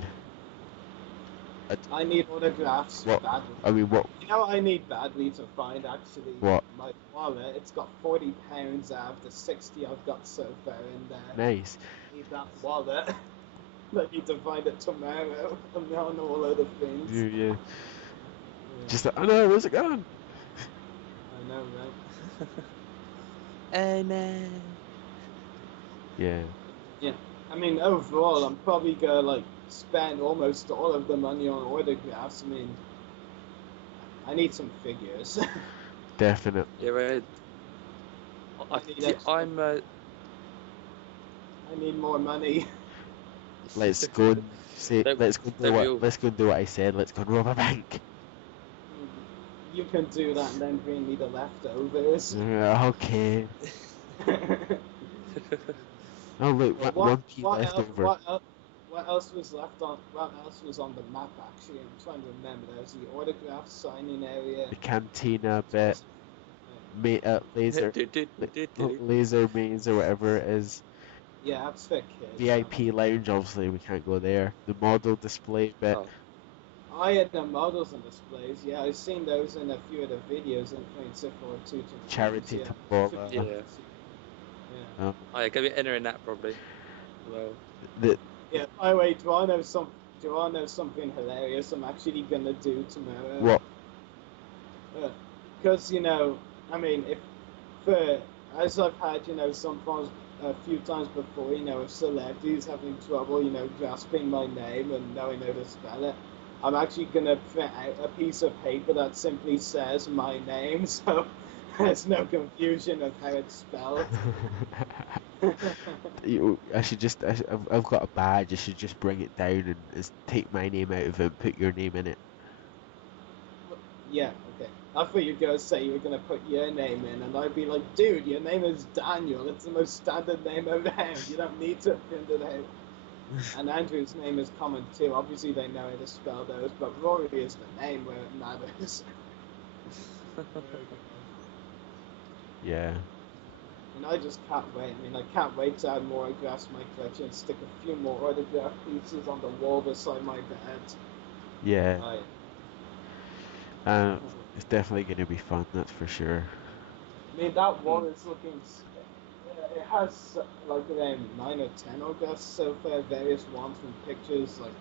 I need autographs badly. I mean, what? You know what I need badly to find, actually? What? My wallet. It's got £40 out of the 60 I've got so far in there. Nice. I need that wallet. I need to find it tomorrow. I'm on all other things. Yeah. Just oh no, where's it gone? I know, right? And Yeah. Yeah. I mean, overall, I'm probably gonna spend almost all of the money on autographs. I mean, I need some figures. Definitely. yeah, right. I need more money. Let's go and say. Let's go and do what I said. Let's go and rob a bank. You can do that and then bring me the leftovers. Okay. Oh look, one key left over. What else was on the map? Actually, I'm trying to remember. There's the autograph signing area. The cantina bit. Laser maze or whatever it is. Yeah, that's for kids. VIP lounge, obviously we can't go there. The model display bit. I had the models and displays. Yeah, I've seen those in a few of the videos in Prince of 2. Charity yeah. tombola. Yeah. Yeah. Oh, yeah, go be entering that probably. Well. Yeah. By the way, do I know something hilarious I'm actually gonna do tomorrow? What? Because I mean, as I've had a few times before, if celebrities having trouble, grasping my name and knowing how to spell it, I'm actually gonna print out a piece of paper that simply says my name, so there's no confusion of how it's spelled. I've got a badge. I should just bring it down and take my name out of it and put your name in it. Yeah, okay. I thought you'd go say you were going to put your name in, and I'd be like, dude, your name is Daniel. It's the most standard name around. You don't need to print it out. And Andrew's name is common too. Obviously, they know how to spell those, but Rory is the name where it matters. Yeah. And I just can't wait. I mean, I can't wait to add more autographs to my collection, stick a few more autograph pieces on the wall beside my bed. Yeah. It's definitely going to be fun, that's for sure. I mean, that wall is looking. It has like around 9 or 10 autographs so far, various ones from pictures, like,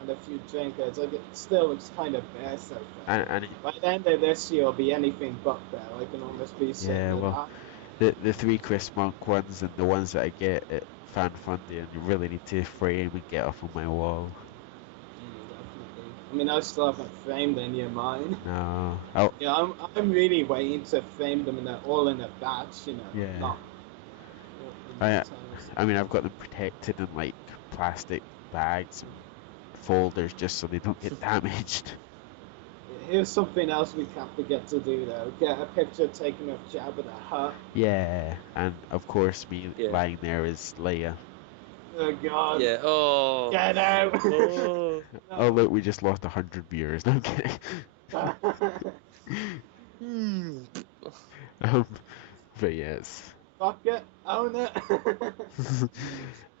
and a few drink cards. Like, it still looks kind of bare so far. And by the end of this year, it'll be anything but bare. I can almost be saying yeah, well, the 3 Chris Monk ones and the ones that I get at Fan Funding, you really need to frame and get off on my wall. Definitely. I mean, I still haven't framed any of mine. No. Yeah, I'm really waiting to frame them all in a batch, you know. Yeah. Not I mean, I've got them protected in like plastic bags and folders just so they don't get damaged. Here's something else we can't forget to do though. Get a picture taken of Jabba the Hutt. Yeah, and of course me lying there is Leia. Oh god. Yeah. Oh. Get out. Oh. Oh look, we just lost 100 viewers. No, I'm kidding. But yes. Fuck it, own it.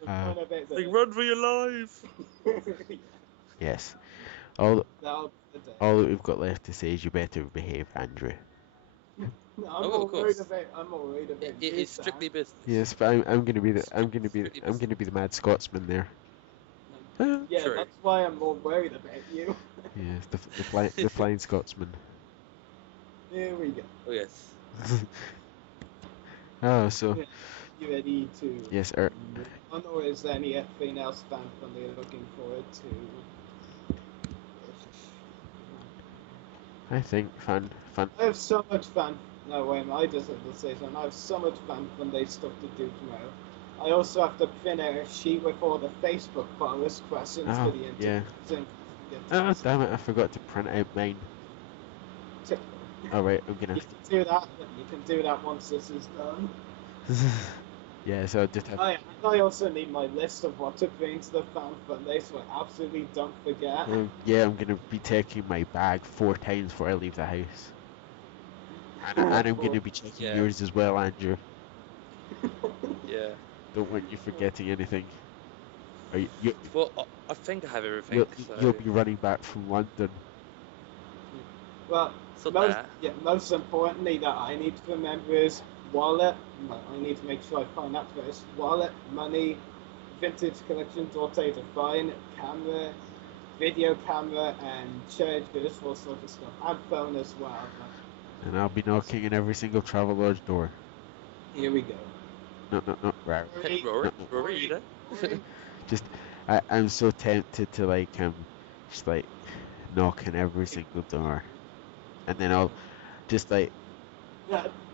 Run for your life. Yes. All that we've got left to say is you better behave, Andrew. No, I'm all worried about it is strictly business. Yes, but I'm gonna be the mad Scotsman there. Yeah, True. that's why I'm more worried about you. Yes, the flying Scotsman. Here we go. Oh yes. Oh, so. Yeah. You ready to? Yes, or is there anything else fun you're looking forward to? I think fun. I have so much fun. No, wait, I just have to say something. I have so much fun day stuff to do tomorrow. I also have to print out a sheet with all the Facebook followers questions for the interview. Yeah. Oh, damn it, I forgot to print out mine. Alright, I'm gonna... You can do that once this is done. Yeah, so I'll just have... I also need my list of what to bring to the Fan Day, so I absolutely don't forget. Yeah, I'm gonna be taking my bag 4 times before I leave the house. And I'm gonna be checking yours as well, Andrew. Yeah. Don't want you forgetting anything. Well, I think I have everything. You'll be running back from London. Well, most importantly that I need to remember is wallet. I need to make sure I find that first. Wallet, money, vintage collections, all to find, camera, video camera, and chargers, all sorts of stuff. And phone as well. And I'll be knocking on every single travel lodge door. Here we go. No, Rory, you know? Just, I'm so tempted to just knock on every single door. And then I'll just Yeah,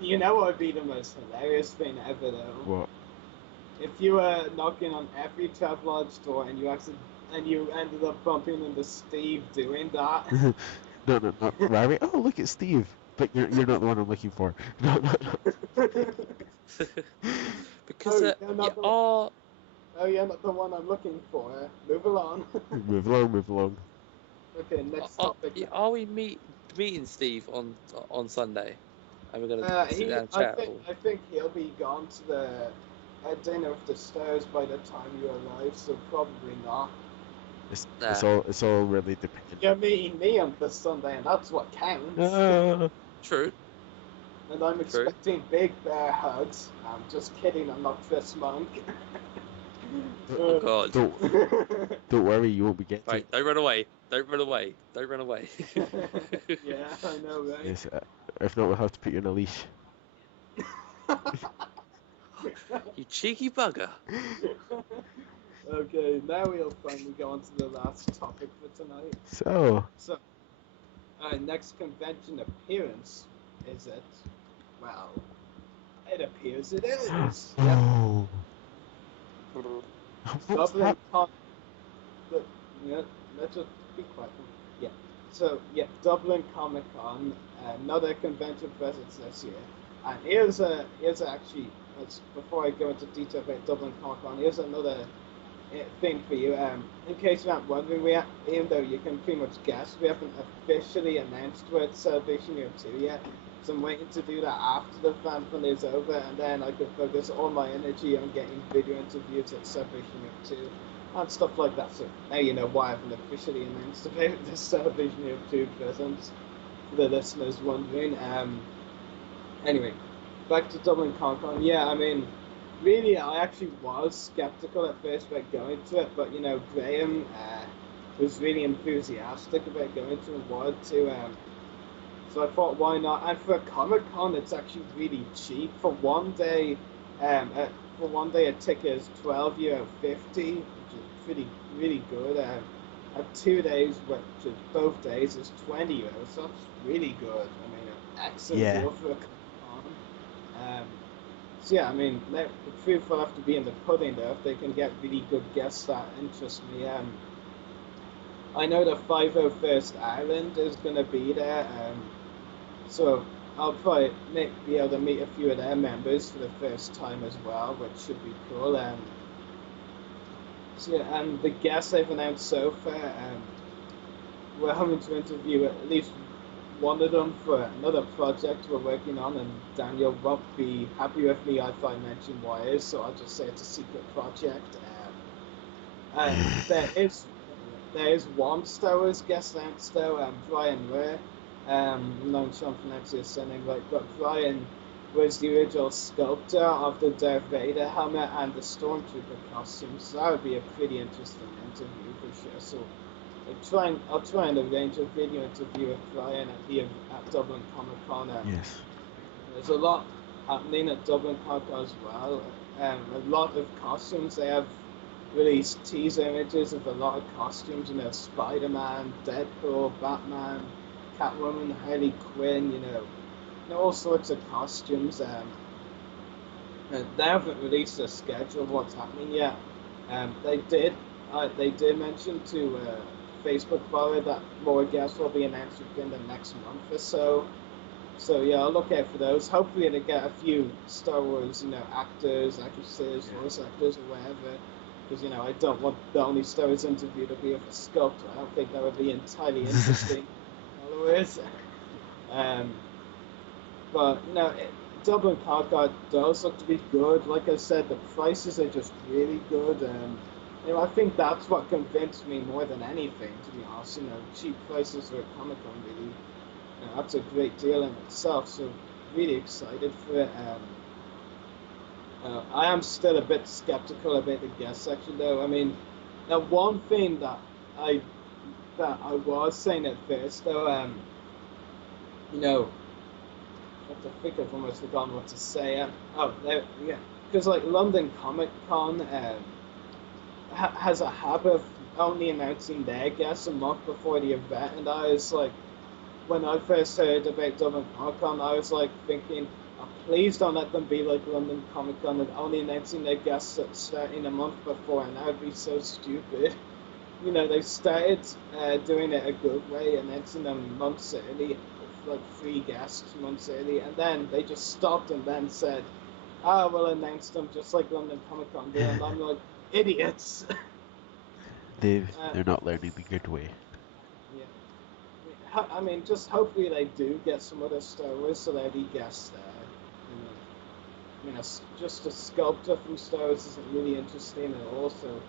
you know what would be the most hilarious thing ever though? What? If you were knocking on every travel lodge door and you ended up bumping into Steve doing that. No, Larry. Oh, look at Steve. But you're not the one I'm looking for. No. Because Oh, you're not the one I'm looking for. Move along. Move along. Okay, next topic. Are we meeting Steve on Sunday? And we're gonna sit down and chat. I think he'll be gone to the dinner with the stars by the time you arrive, so probably not. It's all really dependent. You're meeting me on this Sunday, and that's what counts. True. And I'm expecting big bear hugs. I'm just kidding. I'm not Chris Monk. Oh God! Don't worry, you won't be getting. Right, don't run away. Yeah, I know, right? Yes, if not, we'll have to put you on a leash. You cheeky bugger. Okay, now we'll finally go on to the last topic for tonight. So, next convention appearance, is it? Well, it appears it is. Oh. Let's just be quiet. Yeah. So yeah, Dublin Comic Con, another convention presence this year. And here's actually, before I go into detail about Dublin Comic Con, here's another thing for you. In case you're not wondering, even though you can pretty much guess, we haven't officially announced we're at Celebration Year 2 yet. So I'm waiting to do that after the fan fun is over, and then I can focus all my energy on getting video interviews at Celebration Year 2 and stuff like that. So now you know why I haven't officially announced about the Celebration Year 2 presents, for the listeners wondering. Anyway, back to Dublin Comic Con. Yeah, I mean, really, I actually was skeptical at first about going to it, but you know, Graham was really enthusiastic about going to and wanted to. So I thought, why not? And for a Comic Con, it's actually really cheap. For one day, a ticket is €12.50, which is really good. At 2 days, which is both days, is €20. So that's really good. I mean, an excellent deal for a Comic Con. So yeah, I mean, the proof will have to be in the pudding though, if they can get really good guests that interest me. I know the 501st Ireland is going to be there, so I'll probably be able to meet a few of their members for the first time as well, which should be cool. So yeah, and the guests I've announced so far, we're having to interview at least one of them for another project we're working on, and Daniel won't be happy with me if I mention what it is, so I'll just say it's a secret project. And there is one Star Wars guest announced though, Brian Ware. I'm not sure I'm pronouncing his surname right, but Brian was the original sculptor of the Darth Vader helmet and the Stormtrooper costumes, so that would be a pretty interesting interview for sure. So I'll try and arrange a video interview with Brian at Dublin Comic Con. Yes. There's a lot happening at Dublin Comic Con as well. A lot of costumes. They have released teaser images of a lot of costumes. You know, Spider-Man, Deadpool, Batman, Catwoman, Harley Quinn. You know, all sorts of costumes. They haven't released a schedule of what's happening yet. They did mention to Facebook follower that more guests will be announced within the next month or so. So yeah, I'll look out for those. Hopefully they get a few Star Wars, you know, actors, actresses, voice actors or whatever. Because, you know, I don't want the only Star Wars interview to be with a sculptor. I don't think that would be entirely interesting followers. But, you know, Dublin Comic Con does look to be good. Like I said, the prices are just really good. You know, I think that's what convinced me more than anything, to be honest. You know, cheap prices for a Comic Con, really. You know, that's a great deal in itself. So, really excited for it. I am still a bit skeptical about the guest section, though. I mean, now one thing that I was saying at first, though, you know, I think I've almost forgotten what to say. Because like London Comic Con has a habit of only announcing their guests a month before the event, and I was like, when I first heard about Dublin Comic Con, I was like thinking, oh, please don't let them be like London Comic Con and only announcing their guests starting a month before, and that would be so stupid. You know, they started doing it a good way, announcing them months early, like 3 guests months early, and then they just stopped and then said, we'll announce them just like London Comic Con did, and I'm like, idiots. They're not learning the good way. Yeah. I mean, just hopefully they do get some other Star Wars celebrity guests there. You know, just a sculptor from Star Wars isn't really interesting at all, so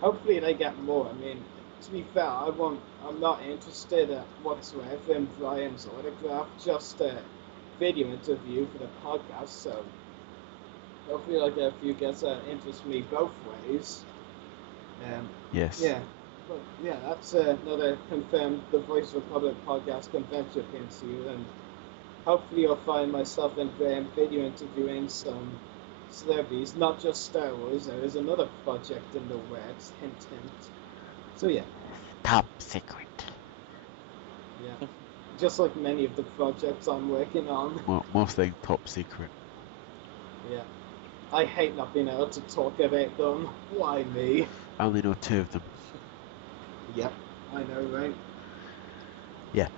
hopefully they get more. I mean, to be fair, I'm not interested whatsoever in Brian's autograph, just a video interview for the podcast, so hopefully I'll get a few guests that interest me both ways. Yes. Yeah. But yeah, that's another confirmed The Voice of the Republic podcast convention against you, and hopefully you'll find myself and Graham video interviewing some celebrities, not just Star Wars. There is another project in the works, hint hint. So yeah. Top secret. Yeah. Just like many of the projects I'm working on. Mostly top secret. Yeah. I hate not being able to talk about them. Why me? I only know 2 of them. Yep, I know, right? Yeah.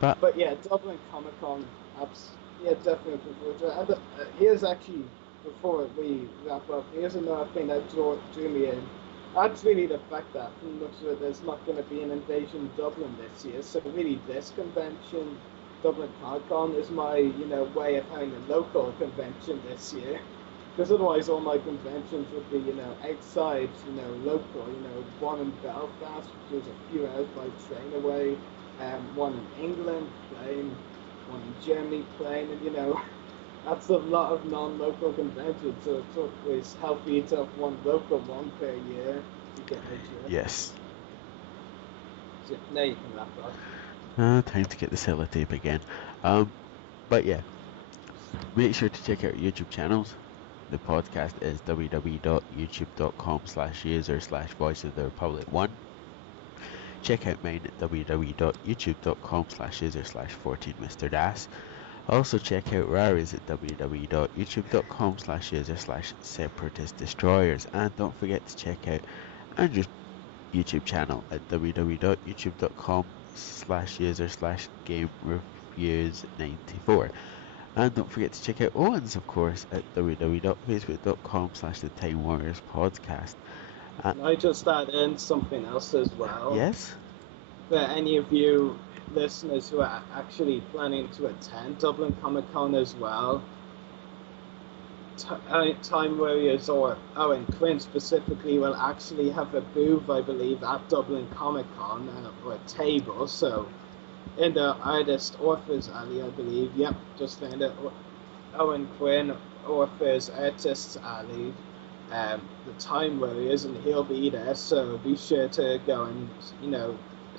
But But yeah, Dublin Comic Con, yeah, definitely looking forward to it. And here's actually, before we wrap up, here's another thing that drew me in. That's really the fact that, from the looks of it, there's not going to be an Invasion Dublin this year. So really, this convention, Dublin Comic Con, is my way of having a local convention this year. Because otherwise, all my conventions would be outside, local. One in Belfast, which is a few hours by train away. One in England, plane. One in Germany, plane, and that's a lot of non-local conventions. So it's always healthy to have one local one per year to get my drift. yes. So now you can wrap up. Time to get the sellotape again. But yeah, make sure to check out our YouTube channels. The podcast is www.youtube.com/user/voice-of-the-republic1. Check out mine at www.youtube.com/user/14mrdas. Also check out Rari's at www.youtube.com/user/separatist-destroyers. And don't forget to check out Andrew's YouTube channel at www.youtube.com/user/game-reviews94. And don't forget to check out Owen's, of course, at www.facebook.com/the-Time-Warriors-podcast. Can I just add in something else as well? Yes? For any of you listeners who are actually planning to attend Dublin Comic Con as well, Time Warriors or Owen Quiin specifically will actually have a booth, I believe, at Dublin Comic Con, or a table. So in the Artist Authors Alley, I believe. Yep, just found it. Owen Quiin, Authors Artists Alley. The Time Warriors, and he'll be there. So be sure to go and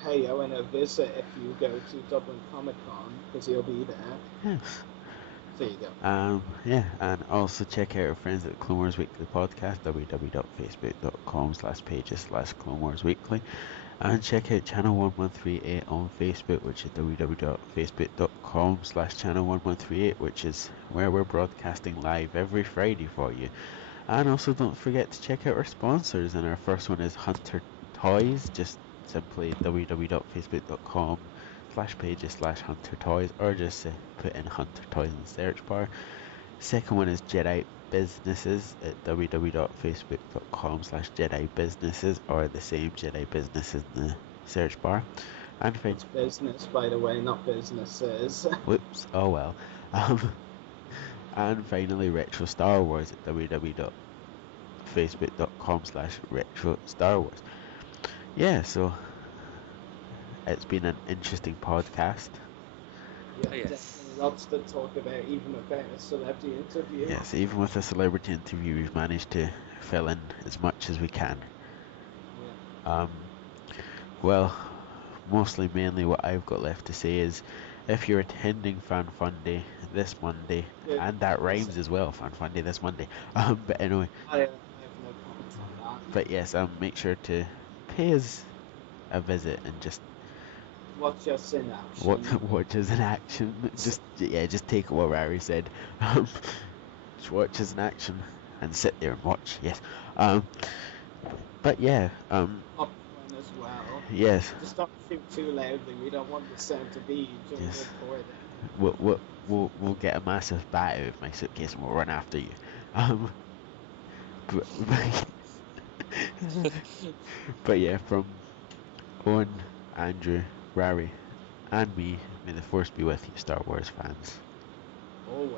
pay Owen a visit if you go to Dublin Comic Con, because he'll be there. Yes. There you go. Yeah, and also check out our friends at Clone Wars Weekly Podcast, www.facebook.com/pages/Clone Wars Weekly, and check out Channel 1138 on Facebook, which is www.facebook.com/Channel 1138, which is where we're broadcasting live every Friday for you. And also don't forget to check out our sponsors, and our first one is Hunter Toys, just simply www.facebook.com/pages/Hunter Toys, or just put in Hunter Toys in the search bar. Second one is Jedi Businesses at www.facebook.com/Jedi Businesses, or the same Jedi Businesses in the search bar. And It's business, by the way, not businesses. whoops, oh well. And finally, Retro Star Wars at www.facebook.com/Retro Star Wars. Yeah, so it's been an interesting podcast. Yeah, Oh, yes. definitely lots to talk about, even about a celebrity interview. Yes, even with a celebrity interview, we've managed to fill in as much as we can. Yeah. Well, mainly what I've got left to say is, if you're attending Fan Fun Day this Monday, Yeah, and that rhymes as well, Fan Fun Day this Monday. But anyway, I have no comments on that. but yes, make sure to pay us a visit and just Watch us in action. watch us in action. Just take what Rari said. Just watch us in action and sit there and watch. Yes. But yeah. Popcorn as well. Yes. Just don't shoot too loudly. We don't want the sound to be during Yes. recording. We'll get a massive bat out of my suitcase and we'll run after you. But yeah, from Owen, Andrew, Rari, and me, may the force be with you, Star Wars fans. Always.